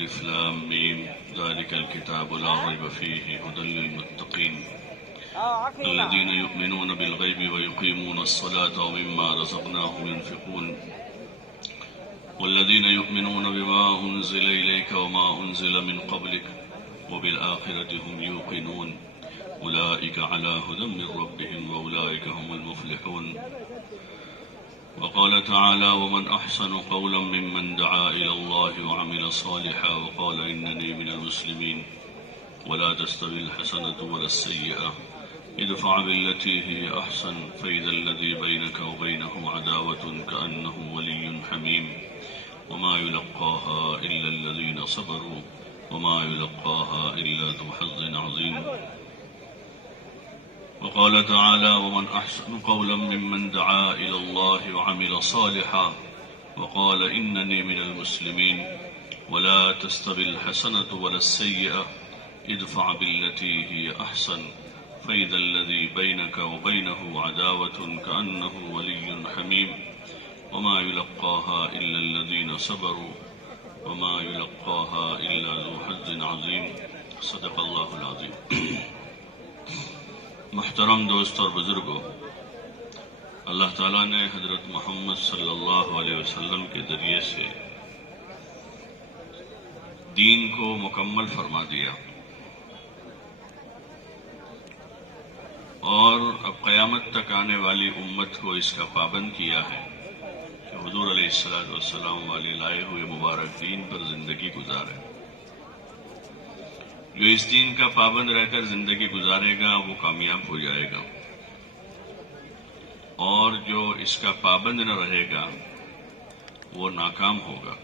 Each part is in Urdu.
ألف لام ميم ذلك الكتاب لا ريب فيه هدى للمتقين الذين يؤمنون بالغيب ويقيمون الصلاة ومما رزقناهم ينفقون والذين يؤمنون بما أنزل إليك وما أنزل من قبلك وبالآخرة هم يوقنون أولئك على هدى من ربهم وأولئك هم المفلحون وقال تعالى ومن أحسن قولا ممن دعا إلى الله وعمل صالحا وقال إنني من المسلمين ولا تستوي الحسنة ولا السيئة ادفع بالتي هي أحسن فإذا الذي بينك وبينه عداوة كأنه ولي حميم وما يلقاها إلا الذين صبروا وما يلقاها إلا ذو حظ عظيم وقال تعالى ومن أحسن قولا ممن دعا إلى الله وعمل صالحا وقال إنني من المسلمين ولا تستوي الحسنة ولا السيئة ادفع بالتي هي أحسن فإذا الذي بينك وبينه عداوة كأنه ولي حميم وما يلقاها إلا الذين صبروا وما يلقاها إلا ذو حظ عظيم صدق اللہ العظیم۔ محترم دوست اور بزرگوں، اللہ تعالیٰ نے حضرت محمد صلی اللہ علیہ وسلم کے ذریعے سے دین کو مکمل فرما دیا، اور اب قیامت تک آنے والی امت کو اس کا پابند کیا ہے کہ حضور علیہ السلام والے لائے ہوئے مبارک دین پر زندگی گزارے۔ جو اس دین کا پابند رہ کر زندگی گزارے گا وہ کامیاب ہو جائے گا، اور جو اس کا پابند نہ رہے گا وہ ناکام ہوگا۔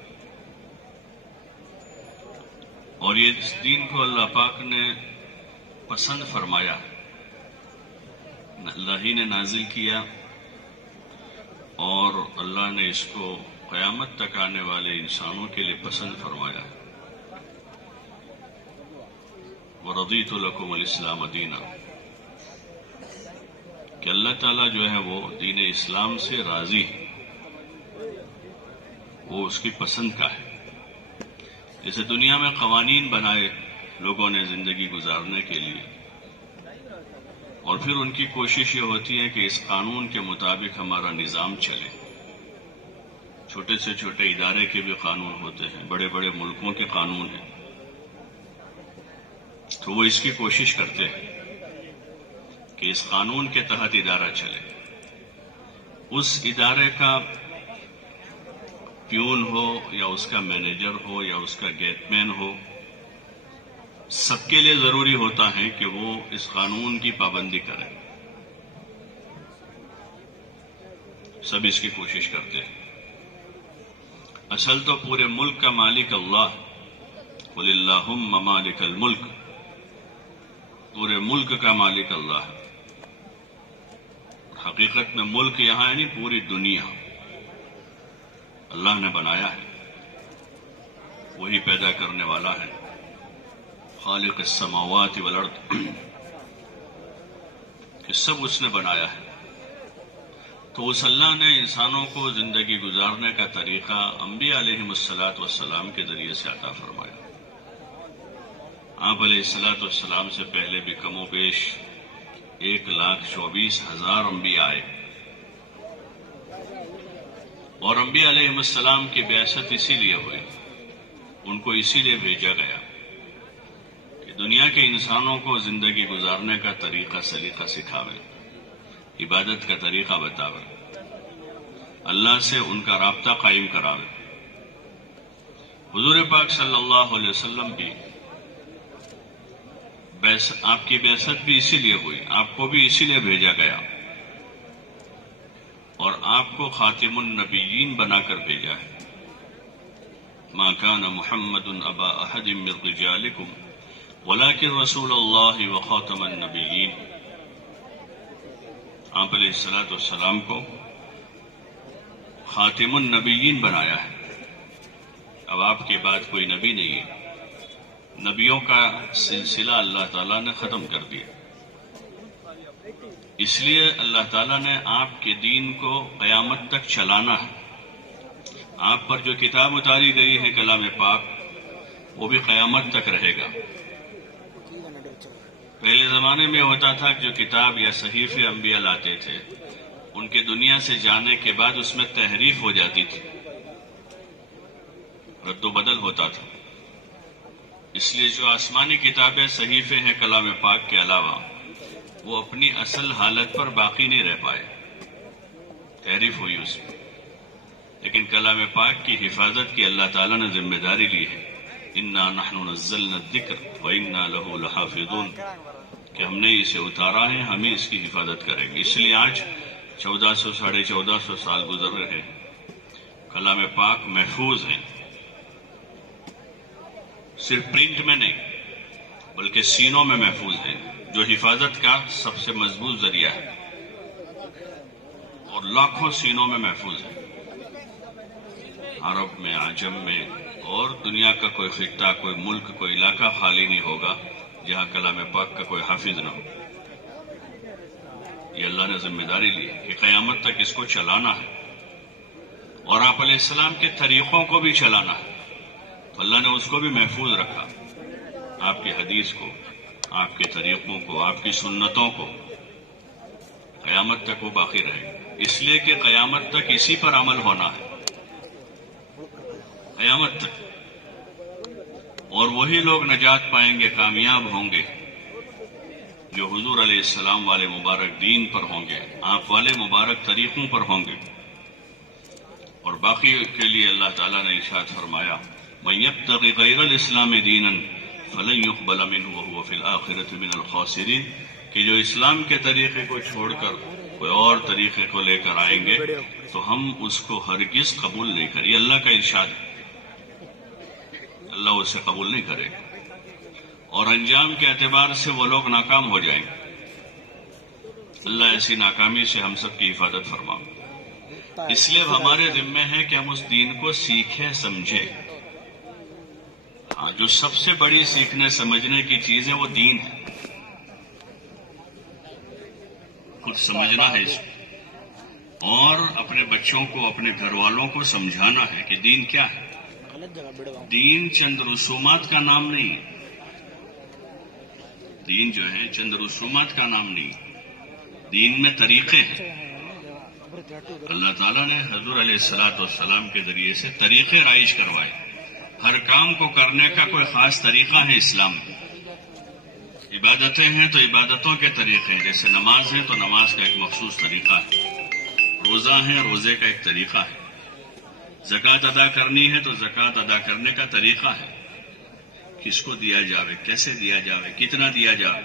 اور یہ اس دین کو اللہ پاک نے پسند فرمایا، اللہ ہی نے نازل کیا، اور اللہ نے اس کو قیامت تک آنے والے انسانوں کے لیے پسند فرمایا ہے۔ وَرَضِيتُ لَكُمُ الْإِسْلَامَ دِينًا، کہ اللہ تعالیٰ جو ہے وہ دین اسلام سے راضی ہے، وہ اس کی پسند کا ہے۔ جیسے دنیا میں قوانین بنائے لوگوں نے زندگی گزارنے کے لیے، اور پھر ان کی کوشش یہ ہوتی ہے کہ اس قانون کے مطابق ہمارا نظام چلے۔ چھوٹے سے چھوٹے ادارے کے بھی قانون ہوتے ہیں، بڑے بڑے ملکوں کے قانون ہیں، تو وہ اس کی کوشش کرتے ہیں کہ اس قانون کے تحت ادارہ چلے۔ اس ادارے کا پیون ہو یا اس کا مینیجر ہو یا اس کا گیٹ مین ہو، سب کے لیے ضروری ہوتا ہے کہ وہ اس قانون کی پابندی کرے۔ سب اس کی کوشش کرتے ہیں۔ اصل تو پورے ملک کا مالک اللہ، قل اللہم مالک الملک، پورے ملک کا مالک اللہ ہے۔ حقیقت میں ملک یہاں نہیں، پوری دنیا اللہ نے بنایا ہے، وہی پیدا کرنے والا ہے، خالق السماوات والارض، کہ سب اس نے بنایا ہے۔ تو اس اللہ نے انسانوں کو زندگی گزارنے کا طریقہ انبیاء علیہم السلام کے ذریعے سے عطا فرمایا۔ آپ علیہ السلام سے پہلے بھی کم و بیش 1,24,000 انبیاء آئے، اور انبیاء علیہ السلام کی بعثت اسی لیے ہوئی، ان کو اسی لیے بھیجا گیا کہ دنیا کے انسانوں کو زندگی گزارنے کا طریقہ سلیقہ سکھاوے، عبادت کا طریقہ بتاوے، اللہ سے ان کا رابطہ قائم کراوے۔ حضور پاک صلی اللہ علیہ وسلم بھی آپ کی بعثت بھی اسی لیے ہوئی، آپ کو بھی اسی لیے بھیجا گیا، اور آپ کو خاتم النبیین بنا کر بھیجا ہے۔ ما كان محمد ابا احد من رجالکم ولكن رسول اللہ وخاتم النبیین۔ آپ علیہ السلام کو خاتم النبیین بنایا ہے۔ اب آپ کے بعد کوئی نبی نہیں ہے، نبیوں کا سلسلہ اللہ تعالیٰ نے ختم کر دیا۔ اس لیے اللہ تعالیٰ نے آپ کے دین کو قیامت تک چلانا ہے۔ آپ پر جو کتاب اتاری گئی ہے کلام پاک، وہ بھی قیامت تک رہے گا۔ پہلے زمانے میں ہوتا تھا کہ جو کتاب یا صحیفے انبیاء لاتے تھے ان کے دنیا سے جانے کے بعد اس میں تحریف ہو جاتی تھی، رد و بدل ہوتا تھا، اس لیے جو آسمانی کتابیں صحیفے ہیں کلام پاک کے علاوہ وہ اپنی اصل حالت پر باقی نہیں رہ پائے، تحریف ہوئی اس میں۔ لیکن کلام پاک کی حفاظت کی اللہ تعالیٰ نے ذمہ داری لی ہے، انا نحن نزلنا الذکر وانا لہ لحافظون، کہ ہم نے اسے اتارا ہے، ہم ہی اس کی حفاظت کریں گے۔ اس لیے آج 1400 ساڑھے 1400 سال گزر رہے ہیں، کلام پاک محفوظ ہیں، صرف پرنٹ میں نہیں بلکہ سینوں میں محفوظ ہیں، جو حفاظت کا سب سے مضبوط ذریعہ ہے، اور لاکھوں سینوں میں محفوظ ہے، عرب میں، عجم میں، اور دنیا کا کوئی خطہ، کوئی ملک، کوئی علاقہ خالی نہیں ہوگا جہاں کلام پاک کا کوئی حافظ نہ ہو۔ یہ اللہ نے ذمہ داری لی ہے کہ قیامت تک اس کو چلانا ہے، اور آپ علیہ السلام کے طریقوں کو بھی چلانا ہے، تو اللہ نے اس کو بھی محفوظ رکھا، آپ کی حدیث کو، آپ کے طریقوں کو، آپ کی سنتوں کو، قیامت تک وہ باقی رہے گا، اس لیے کہ قیامت تک اسی پر عمل ہونا ہے، قیامت تک، اور وہی لوگ نجات پائیں گے، کامیاب ہوں گے جو حضور علیہ السلام والے مبارک دین پر ہوں گے، آپ والے مبارک طریقوں پر ہوں گے۔ اور باقی کے لیے اللہ تعالیٰ نے ارشاد فرمایا، مَن يَبْتَغِ غَيْرَ الْإِسْلَامِ دِينًا فَلَن يُقْبَلَ مِنْهُ وَهُوَ فِي الْآخِرَةِ مِنَ الْخَاسِرِينَ، کہ جو اسلام کے طریقے کو چھوڑ کر کوئی اور طریقے کو لے کر آئیں گے تو ہم اس کو ہرگز قبول نہیں کریں۔ یہ اللہ کا ارشاد ہے، اللہ اسے قبول نہیں کرے گا، اور انجام کے اعتبار سے وہ لوگ ناکام ہو جائیں گے۔ اللہ ایسی ناکامی سے ہم سب کی حفاظت فرمائے۔ اس لیے ہمارے ذمہ ہے کہ ہم اس دین کو سیکھیں، سمجھیں۔ ہاں، جو سب سے بڑی سیکھنے سمجھنے کی چیز ہے وہ دین ہے، خود سمجھنا ہے اس کو، اور اپنے بچوں کو، اپنے گھر والوں کو سمجھانا ہے کہ دین کیا ہے۔ دین چند رسومات کا نام نہیں ہے، دین جو ہے چند رسومات کا نام نہیں، دین میں طریقے ہیں۔ اللہ تعالیٰ نے حضور علیہ السلام کے ذریعے سے طریقے رائج کروائے، ہر کام کو کرنے کا کوئی خاص طریقہ ہے اسلام میں۔ عبادتیں ہیں تو عبادتوں کے طریقے ہیں، جیسے نماز ہے تو نماز کا ایک مخصوص طریقہ ہے، روزہ ہے روزے کا ایک طریقہ ہے، زکوٰۃ ادا کرنی ہے تو زکوٰۃ ادا کرنے کا طریقہ ہے، کس کو دیا جاوے، کیسے دیا جاوے، کتنا دیا جاوے۔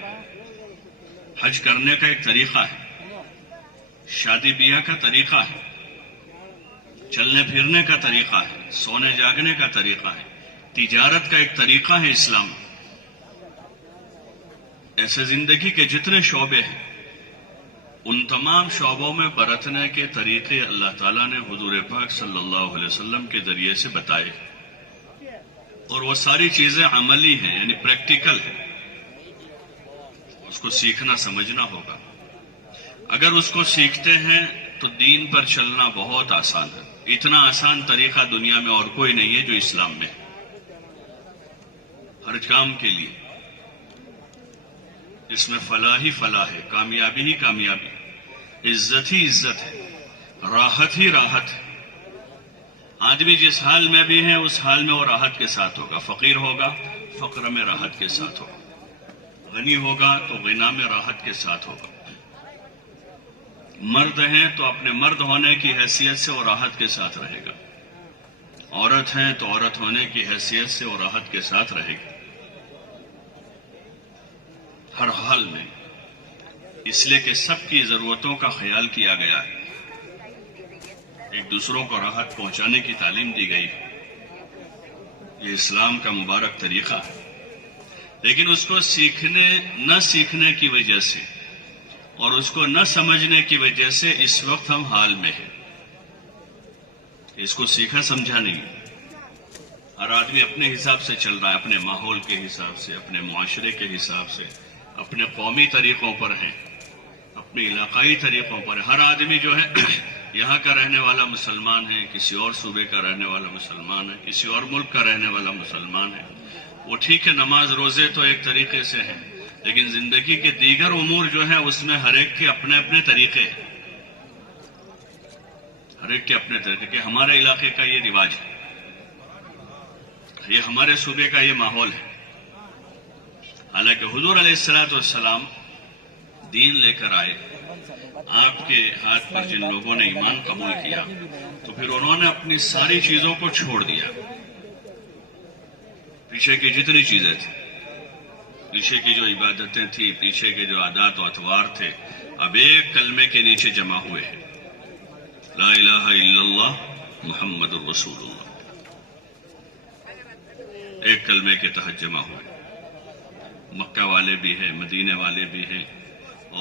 حج کرنے کا ایک طریقہ ہے، شادی بیاہ کا طریقہ ہے، چلنے پھرنے کا طریقہ ہے، سونے جاگنے کا طریقہ ہے، تجارت کا ایک طریقہ ہے اسلام میں۔ ایسے زندگی کے جتنے شعبے ہیں ان تمام شعبوں میں برتنے کے طریقے اللہ تعالیٰ نے حضور پاک صلی اللہ علیہ وسلم کے ذریعے سے بتائے، اور وہ ساری چیزیں عملی ہیں، یعنی پریکٹیکل ہیں، اس کو سیکھنا سمجھنا ہوگا۔ اگر اس کو سیکھتے ہیں تو دین پر چلنا بہت آسان ہے، اتنا آسان طریقہ دنیا میں اور کوئی نہیں ہے جو اسلام میں ہے، ہر کام کے لیے اس میں فلاح ہی فلاح ہے، کامیابی ہی کامیابی، عزت ہی عزت ہے، راحت ہی راحت ہے۔ آدمی جس حال میں بھی ہے اس حال میں وہ راحت کے ساتھ ہوگا، فقیر ہوگا فقر میں راحت کے ساتھ ہوگا، غنی ہوگا تو غنا میں راحت کے ساتھ ہوگا، مرد ہیں تو اپنے مرد ہونے کی حیثیت سے وہ راحت کے ساتھ رہے گا، عورت ہیں تو عورت ہونے کی حیثیت سے وہ راحت کے ساتھ رہے گی، ہر حال میں، اس لیے کہ سب کی ضرورتوں کا خیال کیا گیا ہے، ایک دوسروں کو راحت پہنچانے کی تعلیم دی گئی ہے، یہ اسلام کا مبارک طریقہ ہے۔ لیکن اس کو نہ سیکھنے کی وجہ سے اور اس کو نہ سمجھنے کی وجہ سے اس وقت ہم حال میں ہیں، اس کو سیکھا سمجھا نہیں، ہر آدمی اپنے حساب سے چل رہا ہے، اپنے ماحول کے حساب سے، اپنے معاشرے کے حساب سے، اپنے قومی طریقوں پر ہیں، اپنے علاقائی طریقوں پر ہے۔ ہر آدمی جو ہے یہاں کا رہنے والا مسلمان ہے، کسی اور صوبے کا رہنے والا مسلمان ہے، کسی اور ملک کا رہنے والا مسلمان ہے، وہ ٹھیک ہے، نماز روزے تو ایک طریقے سے ہے، لیکن زندگی کے دیگر امور جو ہیں اس میں ہر ایک کے اپنے اپنے طریقے ہیں، ہر ایک کے اپنے طریقے کہ ہمارے علاقے کا یہ رواج ہے، یہ ہمارے صوبے کا یہ ماحول ہے۔ حالانکہ حضور علیہ الصلوۃ والسلام دین لے کر آئے، آپ کے ہاتھ پر جن لوگوں نے ایمان قبول کیا تو پھر انہوں نے اپنی ساری چیزوں کو چھوڑ دیا، پیچھے کی جتنی چیزیں تھیں، پیچھے کی جو عبادتیں تھیں، پیچھے کے جو عادات و اطوار تھے، اب ایک کلمے کے نیچے جمع ہوئے ہیں، لا الہ الا اللہ محمد الرسول اللہ، ایک کلمے کے تحت جمع ہوئے۔ مکہ والے بھی ہیں، مدینے والے بھی ہیں،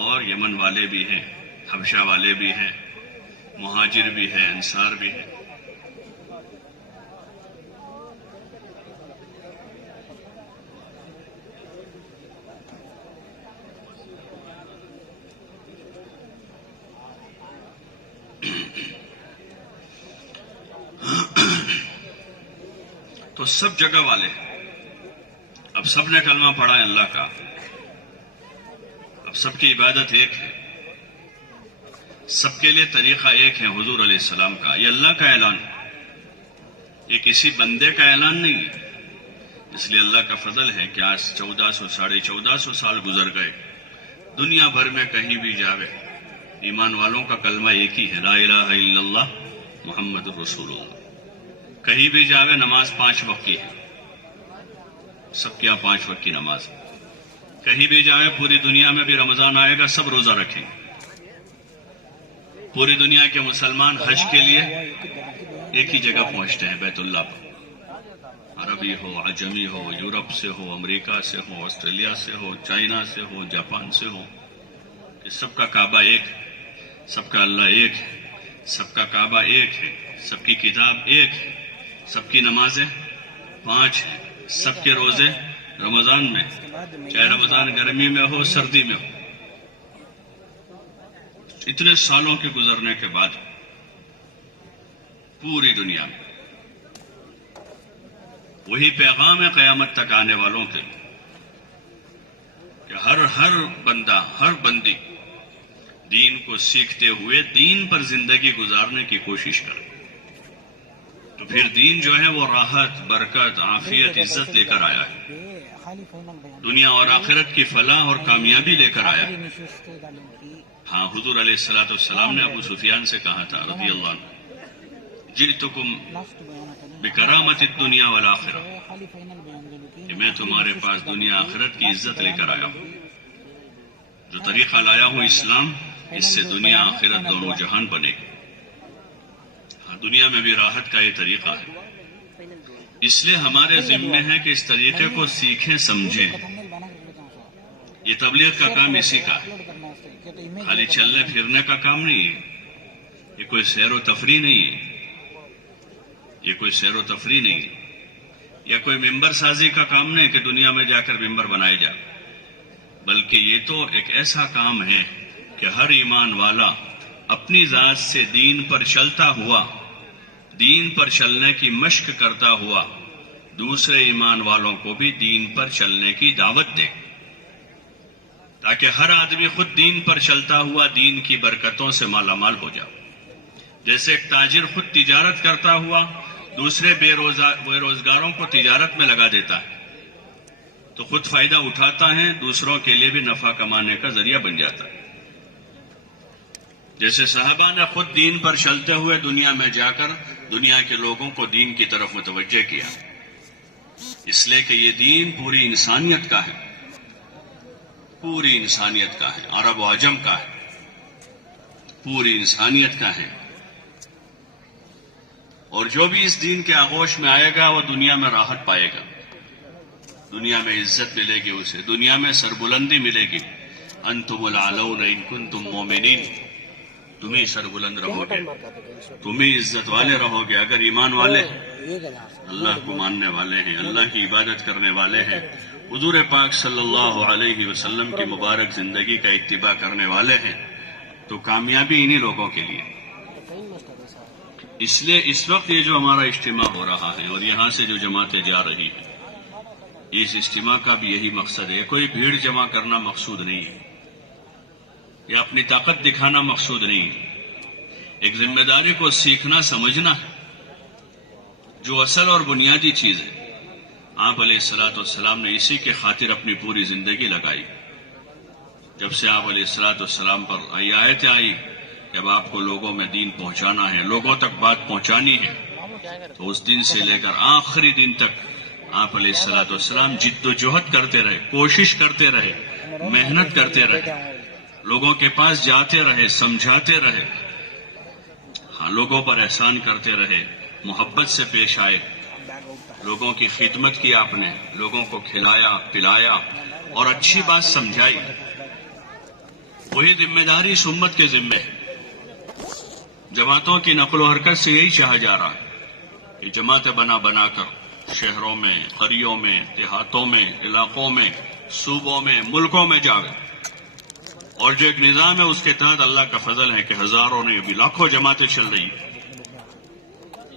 اور یمن والے بھی ہیں، حبشہ والے بھی ہیں، مہاجر بھی ہیں، انصار بھی ہیں۔ تو سب جگہ والے ہیں، اب سب نے کلمہ پڑھا ہے اللہ کا، اب سب کی عبادت ایک ہے، سب کے لیے طریقہ ایک ہے حضور علیہ السلام کا۔ یہ اللہ کا اعلان ہے، یہ کسی بندے کا اعلان نہیں ہے، اس لیے اللہ کا فضل ہے کہ آج 1400 سال گزر گئے، دنیا بھر میں کہیں بھی جاوے ایمان والوں کا کلمہ ایک ہی ہے، لا الہ الا اللہ محمد الرسول اللہ۔ کہیں بھی جاوے نماز 5 وقت کی ہے، سب کے یہاں 5 وقت کی نماز ہے۔ کہیں بھی جائے، پوری دنیا میں بھی رمضان آئے گا، سب روزہ رکھیں گے۔ پوری دنیا کے مسلمان حج کے لیے ایک ہی جگہ پہنچتے ہیں، بیت اللہ پر، عربی ہو، عجمی ہو، یورپ سے ہو، امریکہ سے ہو، آسٹریلیا سے ہو، چائنا سے ہو، جاپان سے ہو، کہ سب کا کعبہ ایک ہے، سب کا اللہ ایک ہے، سب کا کعبہ ایک ہے، سب کی کتاب ایک ہے، سب کی نمازیں 5 ہیں، سب کے روزے رمضان میں، چاہے رمضان گرمی میں ہو سردی میں ہو۔ اتنے سالوں کے گزرنے کے بعد پوری دنیا میں وہی پیغام ہے قیامت تک آنے والوں کے، کہ ہر بندہ، ہر بندی دین کو سیکھتے ہوئے دین پر زندگی گزارنے کی کوشش کرے، تو پھر دین جو ہے وہ راحت، برکت، عافیت، عزت لے کر آیا ہے، دنیا اور آخرت کی فلاح اور کامیابی لے کر آیا ہے۔ ہاں، حضور علیہ الصلوۃ والسلام نے ابو سفیان سے کہا تھا رضی اللہ عنہ، جئتکم بکرامت الدنیا والآخرہ، کہ میں تمہارے پاس دنیا آخرت کی عزت لے کر آیا ہوں، جو طریقہ لایا ہوں اسلام، اس سے دنیا آخرت دونوں جہان بنے گی۔ ہاں، دنیا میں بھی راحت کا یہ طریقہ ہے، اس لیے ہمارے ذمے ہے کہ اس طریقے کو سیکھیں، سمجھیں۔ یہ تبلیغ کا کام اسی کا ہے، خالی چلنے پھرنے کا کام نہیں ہے، یہ کوئی سیر و تفریح نہیں ہے، یہ کوئی سیر و تفریح نہیں ہے، یا کوئی ممبر سازی کا کام نہیں کہ دنیا میں جا کر ممبر بنائے جائے، بلکہ یہ تو ایک ایسا کام ہے کہ ہر ایمان والا اپنی ذات سے دین پر چلتا ہوا، دین پر چلنے کی مشق کرتا ہوا، دوسرے ایمان والوں کو بھی دین پر چلنے کی دعوت دے، تاکہ ہر آدمی خود دین پر چلتا ہوا دین کی برکتوں سے مالا مال ہو جائے۔ جیسے ایک تاجر خود تجارت کرتا ہوا دوسرے بے روزگاروں کو تجارت میں لگا دیتا ہے تو خود فائدہ اٹھاتا ہے، دوسروں کے لیے بھی نفع کمانے کا ذریعہ بن جاتا ہے۔ جیسے صحابہ نے خود دین پر چلتے ہوئے دنیا میں جا کر دنیا کے لوگوں کو دین کی طرف متوجہ کیا، اس لیے کہ یہ دین پوری انسانیت کا ہے، پوری انسانیت کا ہے، عرب و عجم کا ہے، پوری انسانیت کا ہے، اور جو بھی اس دین کے آغوش میں آئے گا وہ دنیا میں راحت پائے گا، دنیا میں عزت ملے گی، اسے دنیا میں سربلندی ملے گی۔ انتم العلون ان کنتم مومنین، تم ہی سربلند رہو گے، تم ہی عزت والے رہو گے اگر ایمان والے اللہ کو ماننے والے ہیں، اللہ کی عبادت کرنے والے ہیں، حضور پاک صلی اللہ علیہ وسلم کی مبارک زندگی کا اتباع کرنے والے ہیں، تو کامیابی انہی لوگوں کے لیے۔ اس لیے اس وقت یہ جو ہمارا اجتماع ہو رہا ہے اور یہاں سے جو جماعتیں جا رہی ہیں، اس اجتماع کا بھی یہی مقصد ہے. کوئی بھیڑ جمع کرنا مقصود نہیں ہے یا اپنی طاقت دکھانا مقصود نہیں ہے. ایک ذمہ داری کو سیکھنا سمجھنا ہے جو اصل اور بنیادی چیز ہے. آپ علیہ الصلوۃ والسلام نے اسی کے خاطر اپنی پوری زندگی لگائی. جب سے آپ علیہ الصلوۃ والسلام پر آیتیں آئی کہ اب آپ کو لوگوں میں دین پہنچانا ہے، لوگوں تک بات پہنچانی ہے، تو اس دن سے لے کر آخری دن تک آپ علیہ الصلوۃ والسلام جد و جہد کرتے رہے، کوشش کرتے رہے، محنت کرتے رہے، لوگوں کے پاس جاتے رہے، سمجھاتے رہے، لوگوں پر احسان کرتے رہے، محبت سے پیش آئے، لوگوں کی خدمت کی آپ نے، لوگوں کو کھلایا پلایا اور اچھی بات سمجھائی. وہی ذمہ داری اس امت کے ذمہ ہے. جماعتوں کی نقل و حرکت سے یہی چاہا جا رہا ہے کہ جماعتیں بنا بنا کر شہروں میں، قریوں میں، دیہاتوں میں، علاقوں میں، صوبوں میں، ملکوں میں جاوے. اور جو ایک نظام ہے اس کے تحت اللہ کا فضل ہے کہ ہزاروں نے بھی لاکھوں جماعتیں چل رہی ہیں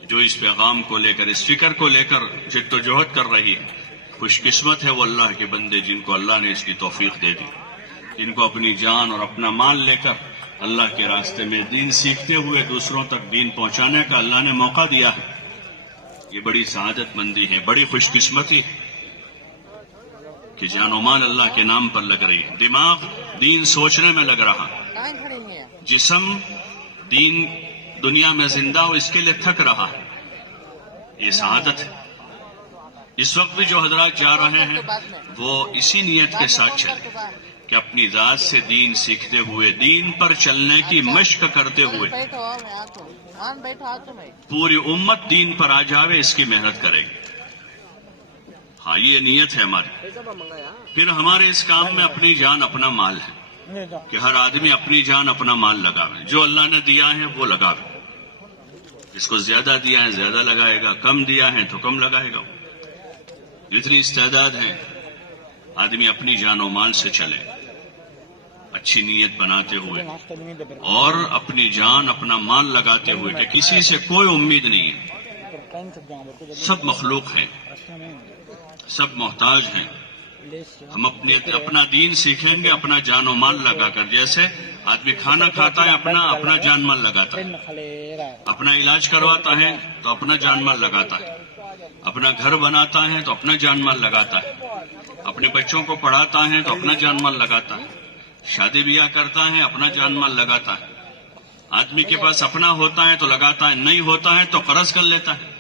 جو اس پیغام کو لے کر، اس فکر کو لے کر جد و جہد کر رہی ہے. خوش قسمت ہے وہ اللہ کے بندے جن کو اللہ نے اس کی توفیق دے دی، جن کو اپنی جان اور اپنا مال لے کر اللہ کے راستے میں دین سیکھتے ہوئے دوسروں تک دین پہنچانے کا اللہ نے موقع دیا ہے. یہ بڑی سعادت مندی ہے، بڑی خوش قسمتی ہے کہ جان و مال اللہ کے نام پر لگ رہی ہے، دماغ دین سوچنے میں لگ رہا، جسم دین دنیا میں زندہ ہو اس کے لیے تھک رہا. یہ سعادت ہے. اس وقت بھی جو حضرات جا رہے ہیں وہ اسی نیت کے ساتھ چلے کہ اپنی ذات سے دین سیکھتے ہوئے، دین پر چلنے کی مشق کرتے ہوئے پوری امت دین پر آ جاوے، اس کی محنت کرے گی. ہاں یہ نیت ہے ہماری. پھر ہمارے اس کام میں اپنی جان اپنا مال ہے کہ ہر آدمی اپنی جان اپنا مال لگاوے. جو اللہ نے دیا ہے وہ لگاوے. اس کو زیادہ دیا ہے زیادہ لگائے گا، کم دیا ہے تو کم لگائے گا. جتنی استعداد ہے آدمی اپنی جان و مال سے چلے، اچھی نیت بناتے ہوئے اور اپنی جان اپنا مال لگاتے ہوئے کہ کسی سے کوئی امید نہیں ہے. سب مخلوق ہیں، سب محتاج ہیں. ہم اپنا دین سیکھیں گے اپنا جان و مال لگا کر. جیسے آدمی کھانا کھاتا ہے اپنا جان مال لگاتا ہے، اپنا علاج کرواتا ہے تو اپنا جان مال لگاتا ہے، اپنا گھر بناتا ہے تو اپنا جان مال لگاتا ہے، اپنے بچوں کو پڑھاتا ہے تو اپنا جان مال لگاتا ہے، شادی بیاہ کرتا ہے اپنا جان مال لگاتا ہے. آدمی کے پاس اپنا ہوتا ہے تو لگاتا ہے، نہیں ہوتا ہے تو قرض کر لیتا ہے.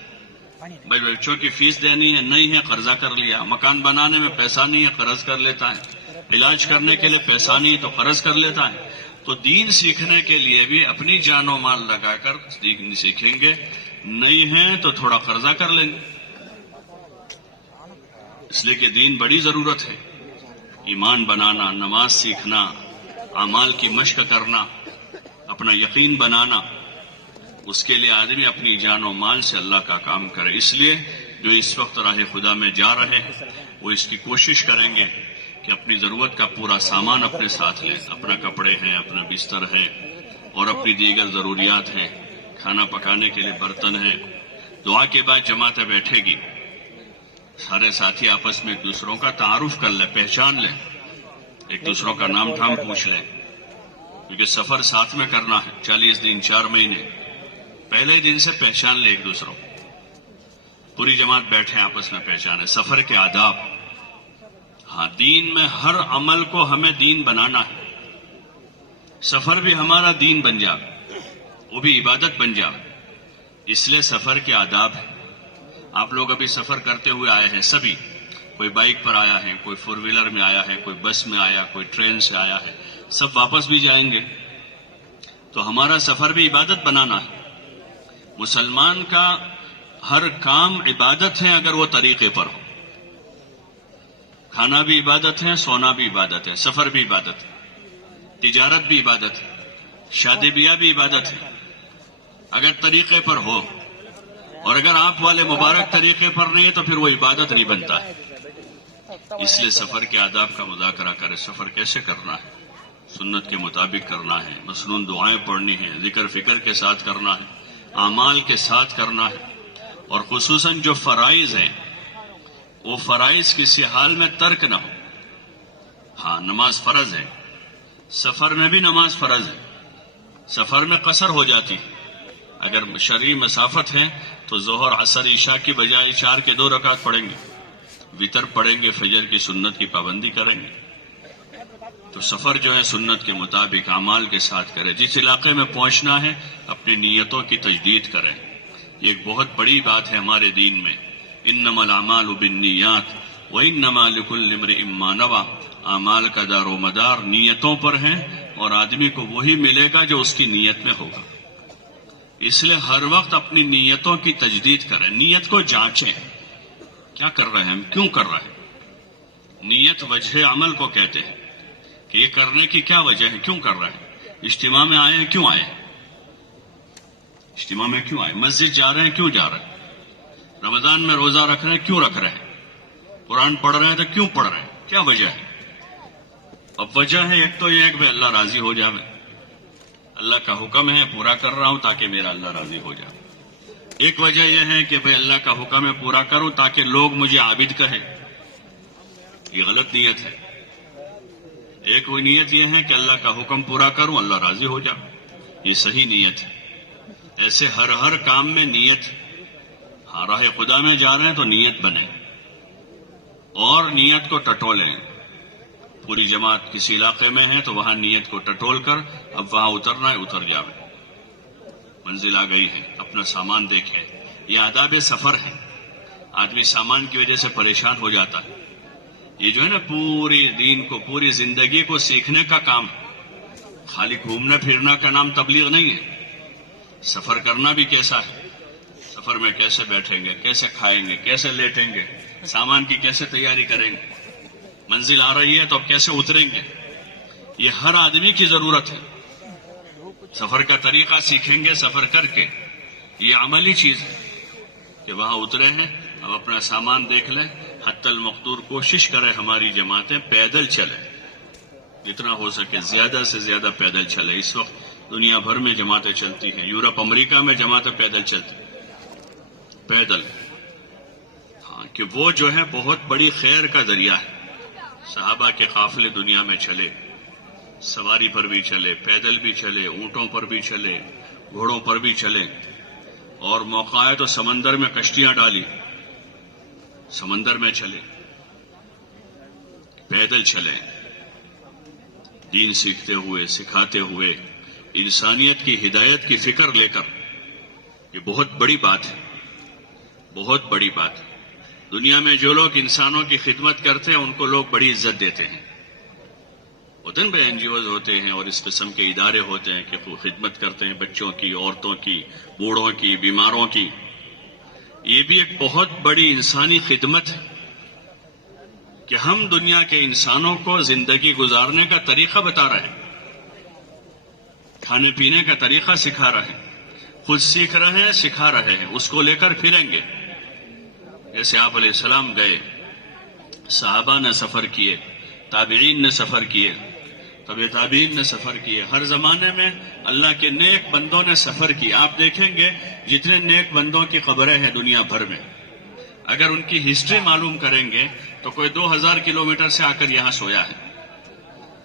بھائی بچوں کی فیس دینی ہے، نہیں ہے قرضہ کر لیا. مکان بنانے میں پیسہ نہیں ہے قرض کر لیتا ہے. علاج کرنے کے لیے پیسہ نہیں تو قرض کر لیتا ہے. تو دین سیکھنے کے لیے بھی اپنی جان و مال لگا کر سیکھیں گے. نہیں ہے تو تھوڑا قرضہ کر لیں گے. اس لیے کہ دین بڑی ضرورت ہے. ایمان بنانا، نماز سیکھنا، اعمال کی مشق کرنا، اپنا یقین بنانا، اس کے لیے آدمی اپنی جان و مال سے اللہ کا کام کرے. اس لیے جو اس وقت راہ خدا میں جا رہے ہیں وہ اس کی کوشش کریں گے کہ اپنی ضرورت کا پورا سامان اپنے ساتھ لیں. اپنا کپڑے ہیں، اپنا بستر ہے اور اپنی دیگر ضروریات ہیں. کھانا پکانے کے لیے برتن ہیں. دعا کے بعد جماعتیں بیٹھے گی، سارے ساتھی آپس میں ایک دوسروں کا تعارف کر لیں، پہچان لیں، ایک دوسروں کا نام ٹھام پوچھ لیں. کیونکہ سفر ساتھ میں کرنا ہے 40 دن 4 مہینے. پہلے دن سے پہچان لے ایک دوسروں. پوری جماعت بیٹھے آپس میں پہچانے. سفر کے آداب. ہاں دین میں ہر عمل کو ہمیں دین بنانا ہے. سفر بھی ہمارا دین بن جائے، وہ بھی عبادت بن جائے. اس لیے سفر کے آداب ہے. آپ لوگ ابھی سفر کرتے ہوئے آئے ہیں سبھی. کوئی بائک پر آیا ہے، کوئی 4 ویلر میں آیا ہے، کوئی بس میں آیا، کوئی ٹرین سے آیا ہے. سب واپس بھی جائیں گے. تو ہمارا سفر بھی عبادت بنانا ہے. مسلمان کا ہر کام عبادت ہے اگر وہ طریقے پر ہو. کھانا بھی عبادت ہے، سونا بھی عبادت ہے، سفر بھی عبادت ہے، تجارت بھی عبادت ہے، شادی بیاہ بھی عبادت ہے اگر طریقے پر ہو. اور اگر آپ والے مبارک طریقے پر نہیں تو پھر وہ عبادت نہیں بنتا ہے. اس لیے سفر کے آداب کا مذاکرہ کرے. سفر کیسے کرنا ہے؟ سنت کے مطابق کرنا ہے، مسنون دعائیں پڑھنی ہیں، ذکر فکر کے ساتھ کرنا ہے، اعمال کے ساتھ کرنا ہے. اور خصوصاً جو فرائض ہیں وہ فرائض کسی حال میں ترک نہ ہو. ہاں نماز فرض ہے، سفر میں بھی نماز فرض ہے، سفر میں قصر ہو جاتی ہے. اگر شرعی مسافت ہے تو ظہر عصر عشاء کی بجائے 4 کے 2 رکعت پڑھیں گے، وتر پڑھیں گے، فجر کی سنت کی پابندی کریں گے. تو سفر جو ہے سنت کے مطابق اعمال کے ساتھ کرے. جس علاقے میں پہنچنا ہے اپنی نیتوں کی تجدید کریں. یہ ایک بہت بڑی بات ہے ہمارے دین میں. انما الاعمال بالنیات وانما لکل امرئ ما نوى. اعمال کا دار و مدار نیتوں پر ہے، اور آدمی کو وہی ملے گا جو اس کی نیت میں ہوگا. اس لیے ہر وقت اپنی نیتوں کی تجدید کریں. نیت کو جانچیں، کیا کر رہے ہیں ہم، کیوں کر رہے ہیں. نیت وجہ عمل کو کہتے ہیں کہ یہ کرنے کی کیا وجہ ہے، کیوں کر رہے ہیں. اجتماع میں آئے ہیں، کیوں آئے ہیں، اجتماع میں کیوں آئے. مسجد جا رہے ہیں، کیوں جا رہے ہیں. رمضان میں روزہ رکھ رہے ہیں، کیوں رکھ رہے ہیں. قرآن پڑھ رہے ہیں تو کیوں پڑھ رہے ہیں، کیا وجہ ہے. اب وجہ ہے ایک تو یہ ہے کہ اللہ راضی ہو جائے، اللہ کا حکم ہے پورا کر رہا ہوں تاکہ میرا اللہ راضی ہو جائے. ایک وجہ یہ ہے کہ بھئی اللہ کا حکم ہے پورا کروں تاکہ لوگ مجھے عابد کہیں. یہ غلط نیت ہے. ایک وہ نیت یہ ہے کہ اللہ کا حکم پورا کروں، اللہ راضی ہو جائے، یہ صحیح نیت ہے. ایسے ہر کام میں نیت. ہاں راہ خدا میں جا رہے ہیں تو نیت بنے، اور نیت کو ٹٹولیں. پوری جماعت کسی علاقے میں ہے تو وہاں نیت کو ٹٹول کر اب وہاں اترنا ہے، اتر جاوے. منزل آ گئی ہے، اپنا سامان دیکھیں. یہ آداب سفر ہے. آدمی سامان کی وجہ سے پریشان ہو جاتا ہے. یہ جو ہے نا پوری دین کو، پوری زندگی کو سیکھنے کا کام. خالی گھومنا پھرنا کا نام تبلیغ نہیں ہے. سفر کرنا بھی کیسا ہے، سفر میں کیسے بیٹھیں گے، کیسے کھائیں گے، کیسے لیٹیں گے، سامان کی کیسے تیاری کریں گے. منزل آ رہی ہے تو اب کیسے اتریں گے. یہ ہر آدمی کی ضرورت ہے. سفر کا طریقہ سیکھیں گے سفر کر کے. یہ عملی چیز ہے کہ وہاں اترے ہیں، اب اپنا سامان دیکھ لیں. حتی المقدور کوشش کرے ہماری جماعتیں پیدل چلیں، جتنا ہو سکے زیادہ سے زیادہ پیدل چلے. اس وقت دنیا بھر میں جماعتیں چلتی ہیں. یورپ امریکہ میں جماعتیں پیدل چلتی ہیں، پیدل. ہاں کہ وہ جو ہے بہت بڑی خیر کا ذریعہ ہے. صحابہ کے قافلے دنیا میں چلے، سواری پر بھی چلے، پیدل بھی چلے، اونٹوں پر بھی چلے، گھوڑوں پر بھی چلے. اور موقع آئے تو سمندر میں کشتیاں ڈالی، سمندر میں چلے، پیدل چلے. دین سیکھتے ہوئے، سکھاتے ہوئے، انسانیت کی ہدایت کی فکر لے کر. یہ بہت بڑی بات ہے، بہت بڑی بات ہے. دنیا میں جو لوگ انسانوں کی خدمت کرتے ہیں ان کو لوگ بڑی عزت دیتے ہیں. وطن میں NGOs ہوتے ہیں اور اس قسم کے ادارے ہوتے ہیں کہ وہ خدمت کرتے ہیں بچوں کی، عورتوں کی، بوڑھوں کی، بیماروں کی. یہ بھی ایک بہت بڑی انسانی خدمت ہے کہ ہم دنیا کے انسانوں کو زندگی گزارنے کا طریقہ بتا رہے ہیں، کھانے پینے کا طریقہ سکھا رہے ہیں. خود سیکھ رہے ہیں، سکھا رہے ہیں، اس کو لے کر پھریں گے. جیسے آپ علیہ السلام گئے، صحابہ نے سفر کیے، تابعین نے سفر کیے، طبع تابعین نے سفر کیے. ہر زمانے میں اللہ کے نیک بندوں نے سفر کیا. آپ دیکھیں گے جتنے نیک بندوں کی قبریں ہیں دنیا بھر میں، اگر ان کی ہسٹری معلوم کریں گے تو کوئی 2000 کلومیٹر سے آ کر یہاں سویا ہے،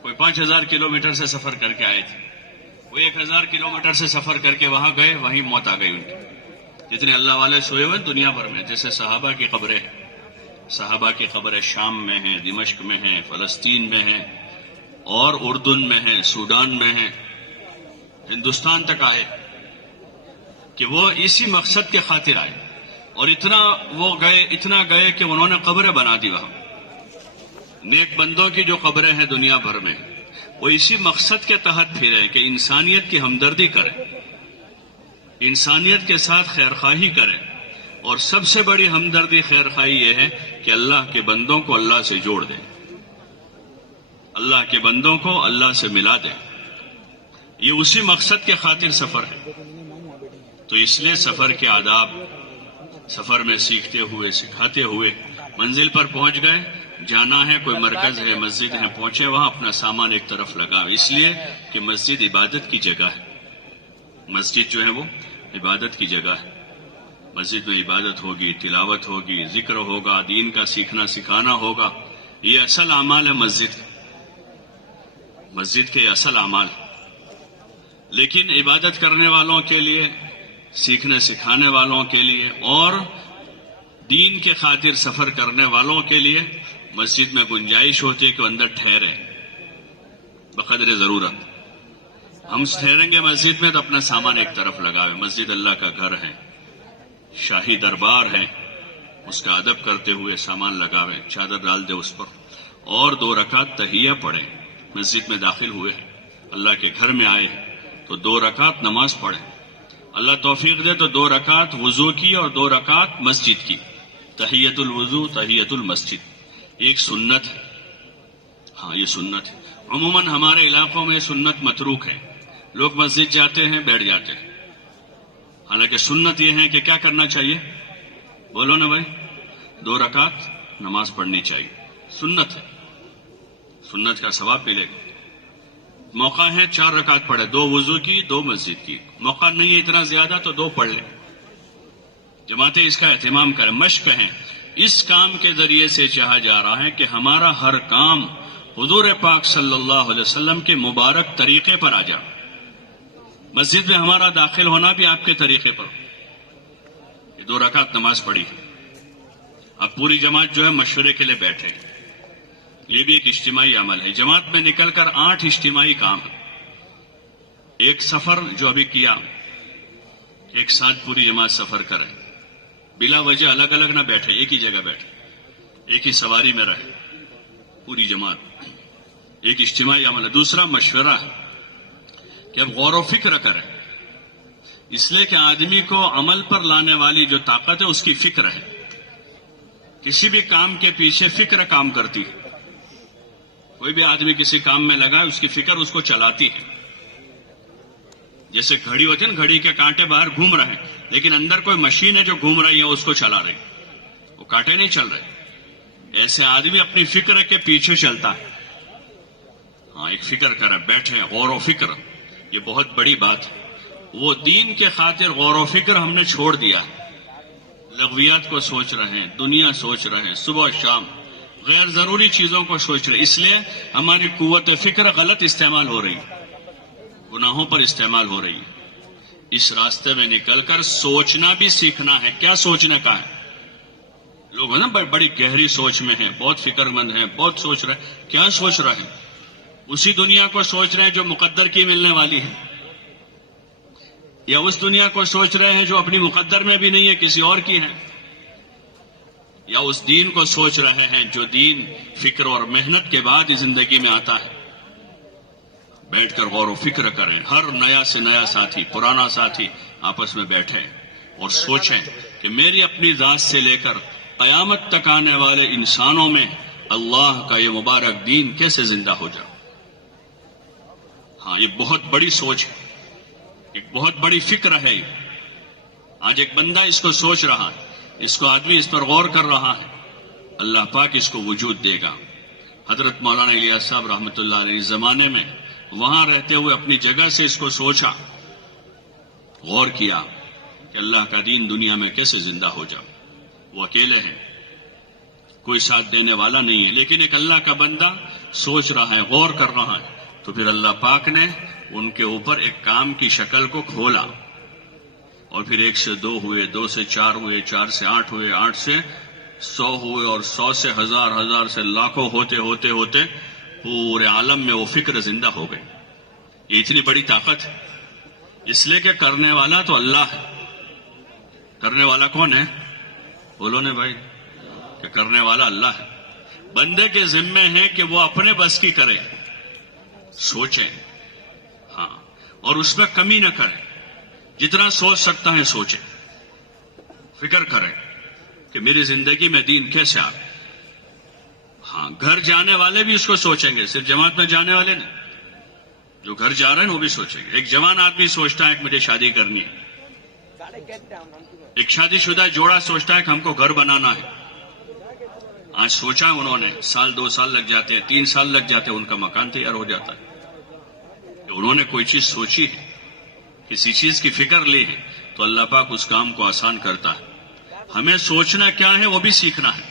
کوئی 5000 کلومیٹر سے سفر کر کے آئے تھے، کوئی 1000 کلومیٹر سے سفر کر کے وہاں گئے، وہیں موت آ گئی ان کی. جتنے اللہ والے سوئے ہوئے دنیا بھر میں. جیسے صحابہ کی قبریں، صحابہ کی قبریں شام میں ہیں، دمشق میں ہیں، فلسطین میں ہیں، اور اردن میں ہیں، سوڈان میں ہیں، ہندوستان تک آئے کہ وہ اسی مقصد کے خاطر آئے. اور اتنا گئے کہ انہوں نے قبریں بنا دی وہاں. نیک بندوں کی جو قبریں ہیں دنیا بھر میں، وہ اسی مقصد کے تحت پھرے کہ انسانیت کی ہمدردی کریں، انسانیت کے ساتھ خیرخواہی کریں. اور سب سے بڑی ہمدردی خیرخواہی یہ ہے کہ اللہ کے بندوں کو اللہ سے جوڑ دیں، اللہ کے بندوں کو اللہ سے ملا دیں. یہ اسی مقصد کے خاطر سفر ہے. تو اس لیے سفر کے آداب سفر میں سیکھتے ہوئے، سکھاتے ہوئے منزل پر پہنچ گئے. جانا ہے، کوئی مرکز ہے، مسجد ہے، پہنچے وہاں اپنا سامان ایک طرف لگا. اس لیے کہ مسجد عبادت کی جگہ ہے. مسجد جو ہے وہ عبادت کی جگہ ہے. مسجد میں عبادت ہوگی، تلاوت ہوگی، ذکر ہوگا، دین کا سیکھنا سکھانا ہوگا. یہ اصل اعمال ہے مسجد کے اصل اعمال. لیکن عبادت کرنے والوں کے لیے، سیکھنے سکھانے والوں کے لیے اور دین کے خاطر سفر کرنے والوں کے لیے مسجد میں گنجائش ہوتی ہے کہ اندر ٹھہرے بقدر ضرورت. ہم ٹھہریں گے مسجد میں تو اپنا سامان ایک طرف لگاوے. مسجد اللہ کا گھر ہے، شاہی دربار ہے، اس کا ادب کرتے ہوئے سامان لگاوے، چادر ڈال دے اس پر، اور 2 رکعت تحیہ پڑھیں. مسجد میں داخل ہوئے ہیں، اللہ کے گھر میں آئے ہیں تو 2 رکعت نماز پڑھیں. اللہ توفیق دے تو 2 رکعت وضو کی اور 2 رکعت مسجد کی. تحیت الوضو، تحیت المسجد ایک سنت ہے. ہاں یہ سنت ہے. عموماً ہمارے علاقوں میں سنت متروک ہے. لوگ مسجد جاتے ہیں، بیٹھ جاتے ہیں. حالانکہ سنت یہ ہے کہ کیا کرنا چاہیے؟ بولو نا بھائی، 2 رکعت نماز پڑھنی چاہیے. سنت ہے، سنت کا ثواب ملے گا. موقع ہے 4 رکعت پڑھے، 2 وضو کی، 2 مسجد کی. موقع نہیں ہے اتنا زیادہ تو 2 پڑھ لیں. جماعتیں اس کا اہتمام کریں. مشق ہے. اس کام کے ذریعے سے چاہا جا رہا ہے کہ ہمارا ہر کام حضور پاک صلی اللہ علیہ وسلم کے مبارک طریقے پر آ جائے. مسجد میں ہمارا داخل ہونا بھی آپ کے طریقے پر. یہ 2 رکعت نماز پڑھی. اب پوری جماعت جو ہے مشورے کے لیے بیٹھے. یہ بھی ایک اجتماعی عمل ہے. جماعت میں نکل کر 8 اجتماعی کام ہے. ایک سفر جو ابھی کیا، ایک ساتھ پوری جماعت سفر کرے، بلا وجہ الگ الگ نہ بیٹھے، ایک ہی جگہ بیٹھے، ایک ہی سواری میں رہے پوری جماعت. ایک اجتماعی عمل ہے. دوسرا مشورہ ہے کہ اب غور و فکر کریں. اس لیے کہ آدمی کو عمل پر لانے والی جو طاقت ہے اس کی فکر ہے. کسی بھی کام کے پیچھے فکر کام کرتی ہے. کوئی بھی آدمی کسی کام میں لگا، اس کی فکر اس کو چلاتی ہے. جیسے گھڑی ہوتی ہے نا، گھڑی کے کانٹے باہر گھوم رہے ہیں لیکن اندر کوئی مشین ہے جو گھوم رہی ہے، اس کو چلا رہی، وہ کانٹے نہیں چل رہے. ایسے آدمی اپنی فکر کے پیچھے چلتا ہے. ہاں ایک فکر کرے، بیٹھے، غور و فکر. یہ بہت بڑی بات ہے. وہ دین کے خاطر غور و فکر ہم نے چھوڑ دیا. لغویات کو سوچ رہے ہیں، دنیا سوچ رہے ہیں، صبح شام غیر ضروری چیزوں کو سوچ رہے. اس لیے ہماری قوت فکر غلط استعمال ہو رہی ہے، گناہوں پر استعمال ہو رہی ہے. اس راستے میں نکل کر سوچنا بھی سیکھنا ہے. کیا سوچنے کا ہے؟ لوگ نا بڑی گہری سوچ میں ہیں، بہت فکر مند ہیں، بہت سوچ رہے ہیں. کیا سوچ رہے ہیں؟ اسی دنیا کو سوچ رہے ہیں جو مقدر کی ملنے والی ہے، یا اس دنیا کو سوچ رہے ہیں جو اپنی مقدر میں بھی نہیں ہے، کسی اور کی ہے، یا اس دین کو سوچ رہے ہیں جو دین فکر اور محنت کے بعد زندگی میں آتا ہے. بیٹھ کر غور و فکر کریں. ہر نیا سے نیا ساتھی، پرانا ساتھی آپس میں بیٹھیں اور سوچیں کہ میری اپنی ذات سے لے کر قیامت تک آنے والے انسانوں میں اللہ کا یہ مبارک دین کیسے زندہ ہو جائے. ہاں یہ بہت بڑی سوچ ہے، ایک بہت بڑی فکر ہے. آج ایک بندہ اس کو سوچ رہا ہے، اس کو آدمی اس پر غور کر رہا ہے، اللہ پاک اس کو وجود دے گا. حضرت مولانا الیاس صاحب رحمۃ اللہ علیہ زمانے میں وہاں رہتے ہوئے اپنی جگہ سے اس کو سوچا، غور کیا کہ اللہ کا دین دنیا میں کیسے زندہ ہو جائے. وہ اکیلے ہیں، کوئی ساتھ دینے والا نہیں ہے، لیکن ایک اللہ کا بندہ سوچ رہا ہے، غور کر رہا ہے. تو پھر اللہ پاک نے ان کے اوپر ایک کام کی شکل کو کھولا، اور پھر 1 سے 2 ہوئے، 2 سے 4 ہوئے، 4 سے 8 ہوئے، 8 سے 100 ہوئے، اور 100 سے 1000، 1000 سے لاکھوں ہوتے ہوتے ہوتے پورے عالم میں وہ فکر زندہ ہو گئی. یہ اتنی بڑی طاقت ہے. اس لیے کہ کرنے والا تو اللہ ہے. کرنے والا کون ہے؟ بولو نے بھائی، کہ کرنے والا اللہ ہے. بندے کے ذمے ہے کہ وہ اپنے بس کی کرے، سوچیں، ہاں، اور اس میں کمی نہ کرے. جتنا سوچ سکتا ہے سوچیں، فکر کریں کہ میری زندگی میں دین کیسے آ. ہاں گھر جانے والے بھی اس کو سوچیں گے، صرف جماعت میں جانے والے نہیں. جو گھر جا رہے ہیں وہ بھی سوچیں گے. ایک جوان آدمی سوچتا ہے کہ مجھے شادی کرنی ہے. ایک شادی شدہ جوڑا سوچتا ہے کہ ہم کو گھر بنانا ہے. آج سوچا انہوں نے، 1 2 سال لگ جاتے ہیں، 3 سال لگ جاتے ہیں، ان کا مکان تیار ہو جاتا ہے. انہوں نے کوئی چیز سوچی ہے، کسی چیز کی فکر لی ہے، تو اللہ پاک اس کام کو آسان کرتا ہے. ہمیں سوچنا کیا ہے وہ بھی سیکھنا ہے.